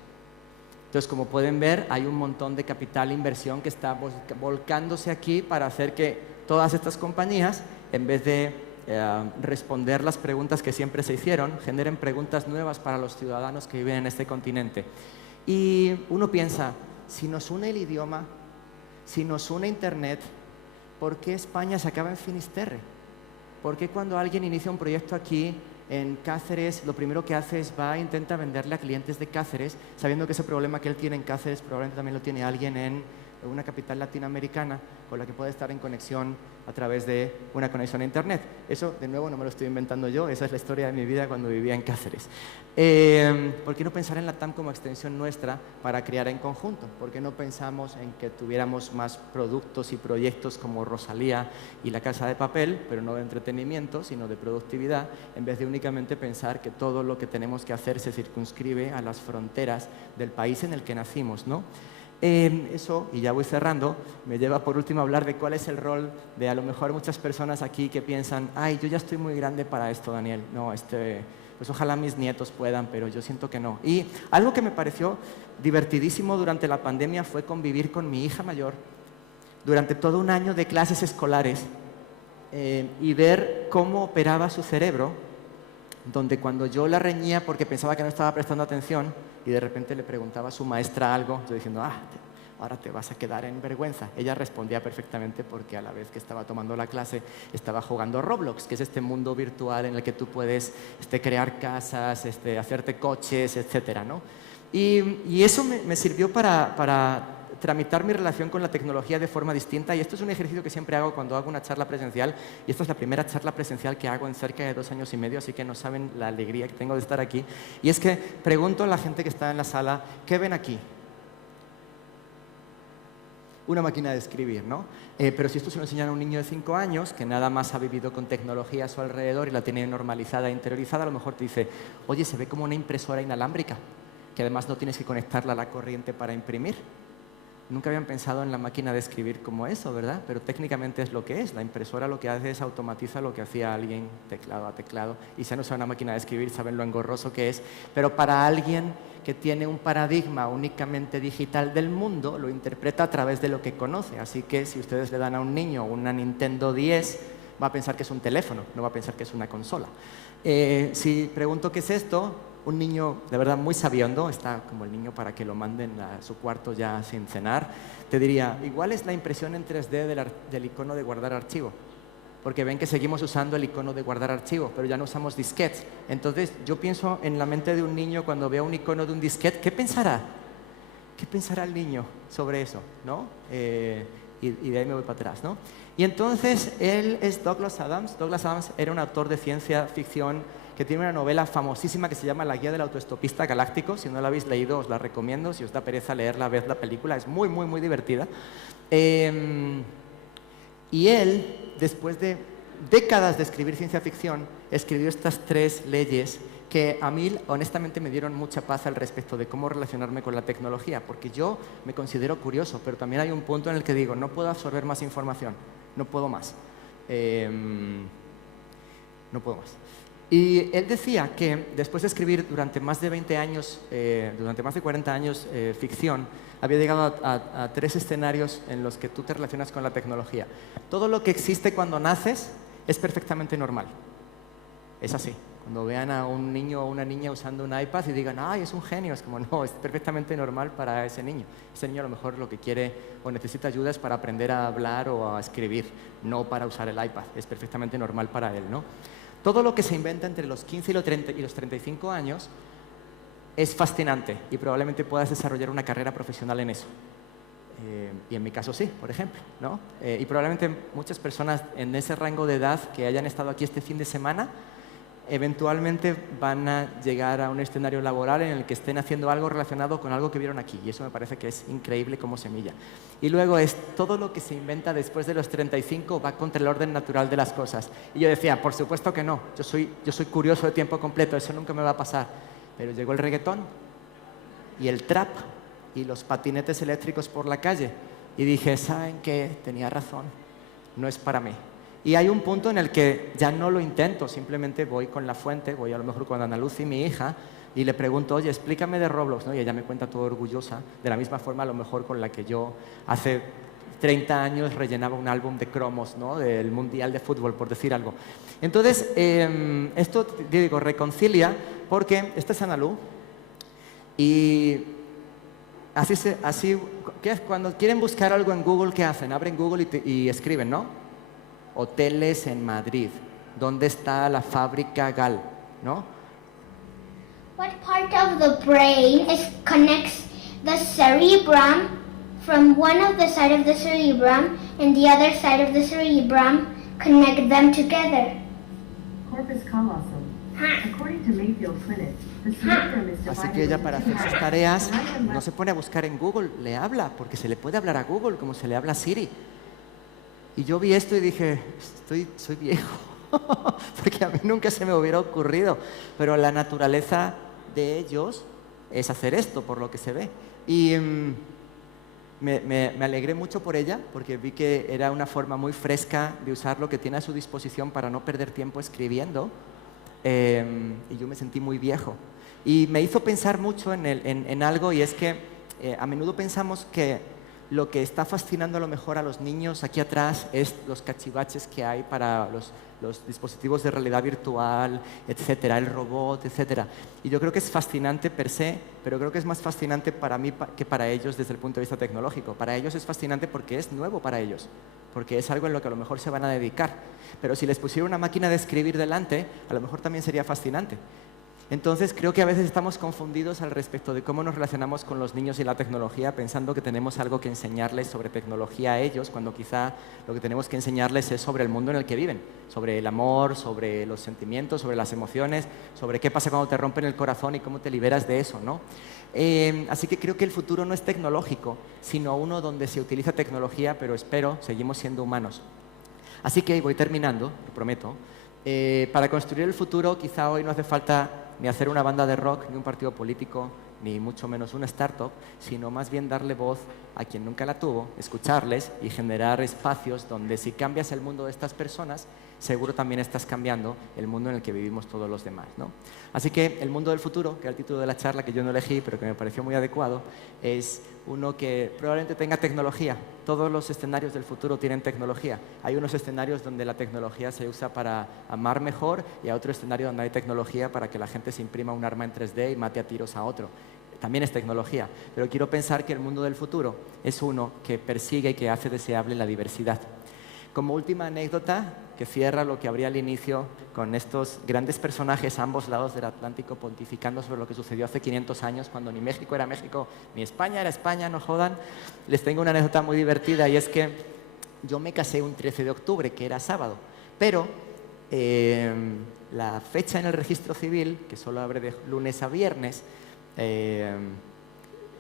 Entonces, como pueden ver, hay un montón de capital e inversión que está volcándose aquí para hacer que todas estas compañías, en vez de responder las preguntas que siempre se hicieron, generen preguntas nuevas para los ciudadanos que viven en este continente. Y uno piensa, si nos une el idioma, si nos une Internet, ¿por qué España se acaba en Finisterre? ¿Por qué cuando alguien inicia un proyecto aquí en Cáceres, lo primero que hace es intenta venderle a clientes de Cáceres, sabiendo que ese problema que él tiene en Cáceres probablemente también lo tiene alguien en una capital latinoamericana con la que puede estar en conexión a través de una conexión a Internet? Eso, de nuevo, no me lo estoy inventando yo, esa es la historia de mi vida cuando vivía en Cáceres. ¿Por qué no pensar en la TAM como extensión nuestra para crear en conjunto? ¿Por qué no pensamos en que tuviéramos más productos y proyectos como Rosalía y La Casa de Papel, pero no de entretenimiento, sino de productividad, en vez de únicamente pensar que todo lo que tenemos que hacer se circunscribe a las fronteras del país en el que nacimos, ¿no? Eso, y ya voy cerrando, me lleva por último a hablar de cuál es el rol de a lo mejor muchas personas aquí que piensan, ay, yo ya estoy muy grande para esto, Daniel. No, pues ojalá mis nietos puedan, pero yo siento que no. Y algo que me pareció divertidísimo durante la pandemia fue convivir con mi hija mayor durante todo un año de clases escolares y ver cómo operaba su cerebro, donde cuando yo la reñía porque pensaba que no estaba prestando atención y de repente le preguntaba a su maestra algo, yo diciendo, ahora te vas a quedar en vergüenza. Ella respondía perfectamente porque a la vez que estaba tomando la clase estaba jugando Roblox, que es este mundo virtual en el que tú puedes crear casas, hacerte coches, etcétera, ¿no? Y eso me sirvió para tramitar mi relación con la tecnología de forma distinta, y esto es un ejercicio que siempre hago cuando hago una charla presencial, y esta es la primera charla presencial que hago en cerca de 2 años y medio, así que no saben la alegría que tengo de estar aquí. Y es que pregunto a la gente que está en la sala, ¿qué ven aquí? Una máquina de escribir, ¿no? Pero si esto se lo enseñan a un niño de 5 años, que nada más ha vivido con tecnología a su alrededor y la tiene normalizada e interiorizada, a lo mejor te dice, oye, se ve como una impresora inalámbrica, que además no tienes que conectarla a la corriente para imprimir. Nunca habían pensado en la máquina de escribir como eso, ¿verdad? Pero técnicamente es lo que es. La impresora lo que hace es automatiza lo que hacía alguien teclado a teclado. Y si han usado una máquina de escribir, saben lo engorroso que es. Pero para alguien que tiene un paradigma únicamente digital del mundo, lo interpreta a través de lo que conoce. Así que si ustedes le dan a un niño una Nintendo 10, va a pensar que es un teléfono, no va a pensar que es una consola. Si pregunto qué es esto, un niño de verdad muy sabiondo, está como el niño para que lo manden a su cuarto ya sin cenar, te diría, igual es la impresión en 3D del icono de guardar archivo, porque ven que seguimos usando el icono de guardar archivo, pero ya no usamos disquetes. Entonces yo pienso en la mente de un niño cuando vea un icono de un disquete, ¿qué pensará? ¿Qué pensará el niño sobre eso? ¿No? Y de ahí me voy para atrás, ¿no? Y entonces él es Douglas Adams. Douglas Adams era un autor de ciencia ficción que tiene una novela famosísima que se llama La guía del autoestopista galáctico. Si no la habéis leído, os la recomiendo. Si os da pereza leerla, ved la película. Es muy, muy, muy divertida. Y él, después de décadas de escribir ciencia ficción, escribió estas 3 leyes que a mí, honestamente, me dieron mucha paz al respecto de cómo relacionarme con la tecnología, porque yo me considero curioso, pero también hay un punto en el que digo, no puedo absorber más información, no puedo más. No puedo más. Y él decía que después de escribir durante más de 20 años, durante más de 40 años ficción, había llegado a 3 escenarios en los que tú te relacionas con la tecnología. Todo lo que existe cuando naces es perfectamente normal. Es así. Cuando vean a un niño o una niña usando un iPad y digan, ¡ay, es un genio! Es como, no, es perfectamente normal para ese niño. Ese niño a lo mejor lo que quiere o necesita ayuda es para aprender a hablar o a escribir, no para usar el iPad. Es perfectamente normal para él, ¿no? Todo lo que se inventa entre los 15 y los 35 años es fascinante y probablemente puedas desarrollar una carrera profesional en eso. Y en mi caso sí, por ejemplo, ¿no? Y probablemente muchas personas en ese rango de edad que hayan estado aquí este fin de semana eventualmente van a llegar a un escenario laboral en el que estén haciendo algo relacionado con algo que vieron aquí, y eso me parece que es increíble como semilla. Y luego es todo lo que se inventa después de los 35 va contra el orden natural de las cosas. Y yo decía, por supuesto que no, yo soy curioso de tiempo completo, eso nunca me va a pasar. Pero llegó el reggaetón y el trap y los patinetes eléctricos por la calle y dije, ¿saben qué? Tenía razón, no es para mí. Y hay un punto en el que ya no lo intento, simplemente voy con la fuente, voy a lo mejor con Ana Luz y mi hija y le pregunto, oye, explícame de Roblox, ¿no? Y ella me cuenta todo orgullosa, de la misma forma a lo mejor con la que yo hace 30 años rellenaba un álbum de cromos, ¿no? Del Mundial de Fútbol, por decir algo. Entonces, esto, digo, reconcilia porque esta es Ana Luz y así ¿qué es? Cuando quieren buscar algo en Google, ¿qué hacen? Abren Google y escriben, ¿no? Hoteles en Madrid. ¿Dónde está la fábrica Gal? ¿No? What part of the brain connects the cerebrum from one of the side of the cerebrum and the other side of the cerebrum connect them together? Corpus callosum. According to Mayfield Clinic, the cerebrum is Así divided que ella into para two hacer sus halves. tareas Right and no left. se pone a buscar en Google, le habla, porque se le puede hablar a Google como se le habla a Siri. Y yo vi esto y dije, soy viejo, porque a mí nunca se me hubiera ocurrido, pero la naturaleza de ellos es hacer esto, por lo que se ve. Y me alegré mucho por ella, porque vi que era una forma muy fresca de usar lo que tiene a su disposición para no perder tiempo escribiendo, y yo me sentí muy viejo. Y me hizo pensar mucho en algo, y es que a menudo pensamos que lo que está fascinando a lo mejor a los niños aquí atrás es los cachivaches que hay para los dispositivos de realidad virtual, etcétera, el robot, etcétera. Y yo creo que es fascinante per se, pero creo que es más fascinante para mí que para ellos desde el punto de vista tecnológico. Para ellos es fascinante porque es nuevo para ellos, porque es algo en lo que a lo mejor se van a dedicar. Pero si les pusiera una máquina de escribir delante, a lo mejor también sería fascinante. Entonces, creo que a veces estamos confundidos al respecto de cómo nos relacionamos con los niños y la tecnología, pensando que tenemos algo que enseñarles sobre tecnología a ellos, cuando quizá lo que tenemos que enseñarles es sobre el mundo en el que viven, sobre el amor, sobre los sentimientos, sobre las emociones, sobre qué pasa cuando te rompen el corazón y cómo te liberas de eso, ¿no? Así que creo que el futuro no es tecnológico, sino uno donde se utiliza tecnología, pero espero, seguimos siendo humanos. Así que voy terminando, lo prometo. Para construir el futuro, quizá hoy no hace falta ni hacer una banda de rock, ni un partido político, ni mucho menos una startup, sino más bien darle voz a quien nunca la tuvo, escucharles y generar espacios donde si cambias el mundo de estas personas, seguro también estás cambiando el mundo en el que vivimos todos los demás, ¿no? Así que el mundo del futuro, que es el título de la charla que yo no elegí, pero que me pareció muy adecuado, es uno que probablemente tenga tecnología. Todos los escenarios del futuro tienen tecnología. Hay unos escenarios donde la tecnología se usa para amar mejor y hay otro escenario donde hay tecnología para que la gente se imprima un arma en 3D y mate a tiros a otro. También es tecnología, pero quiero pensar que el mundo del futuro es uno que persigue y que hace deseable la diversidad. Como última anécdota, que cierra lo que habría al inicio con estos grandes personajes a ambos lados del Atlántico pontificando sobre lo que sucedió hace 500 años, cuando ni México era México, ni España era España, no jodan. Les tengo una anécdota muy divertida y es que yo me casé un 13 de octubre, que era sábado, pero la fecha en el registro civil, que solo abre de lunes a viernes,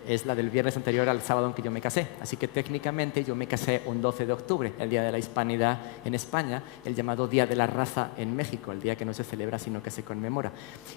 es la del viernes anterior al sábado en que yo me casé. Así que técnicamente yo me casé un 12 de octubre, el Día de la Hispanidad en España, el llamado Día de la Raza en México, el día que no se celebra sino que se conmemora.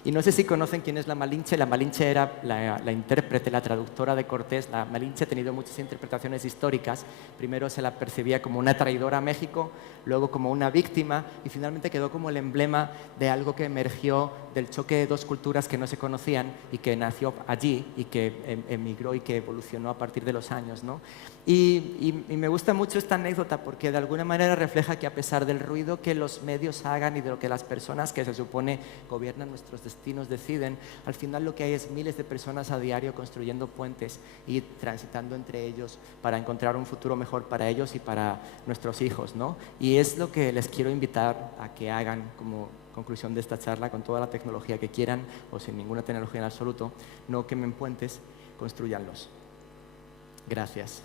Y no sé si conocen quién es la Malinche. La Malinche era la intérprete, la traductora de Cortés. La Malinche ha tenido muchas interpretaciones históricas. Primero se la percibía como una traidora a México, luego como una víctima y finalmente quedó como el emblema de algo que emergió del choque de dos culturas que no se conocían y que nació allí y que emigró migró y que evolucionó a partir de los años, ¿no? Y me gusta mucho esta anécdota porque de alguna manera refleja que a pesar del ruido que los medios hagan y de lo que las personas que se supone gobiernan nuestros destinos deciden, al final lo que hay es miles de personas a diario construyendo puentes y transitando entre ellos para encontrar un futuro mejor para ellos y para nuestros hijos, ¿no? Y es lo que les quiero invitar a que hagan como conclusión de esta charla, con toda la tecnología que quieran o sin ninguna tecnología en absoluto. No quemen puentes, construyanlos. Gracias.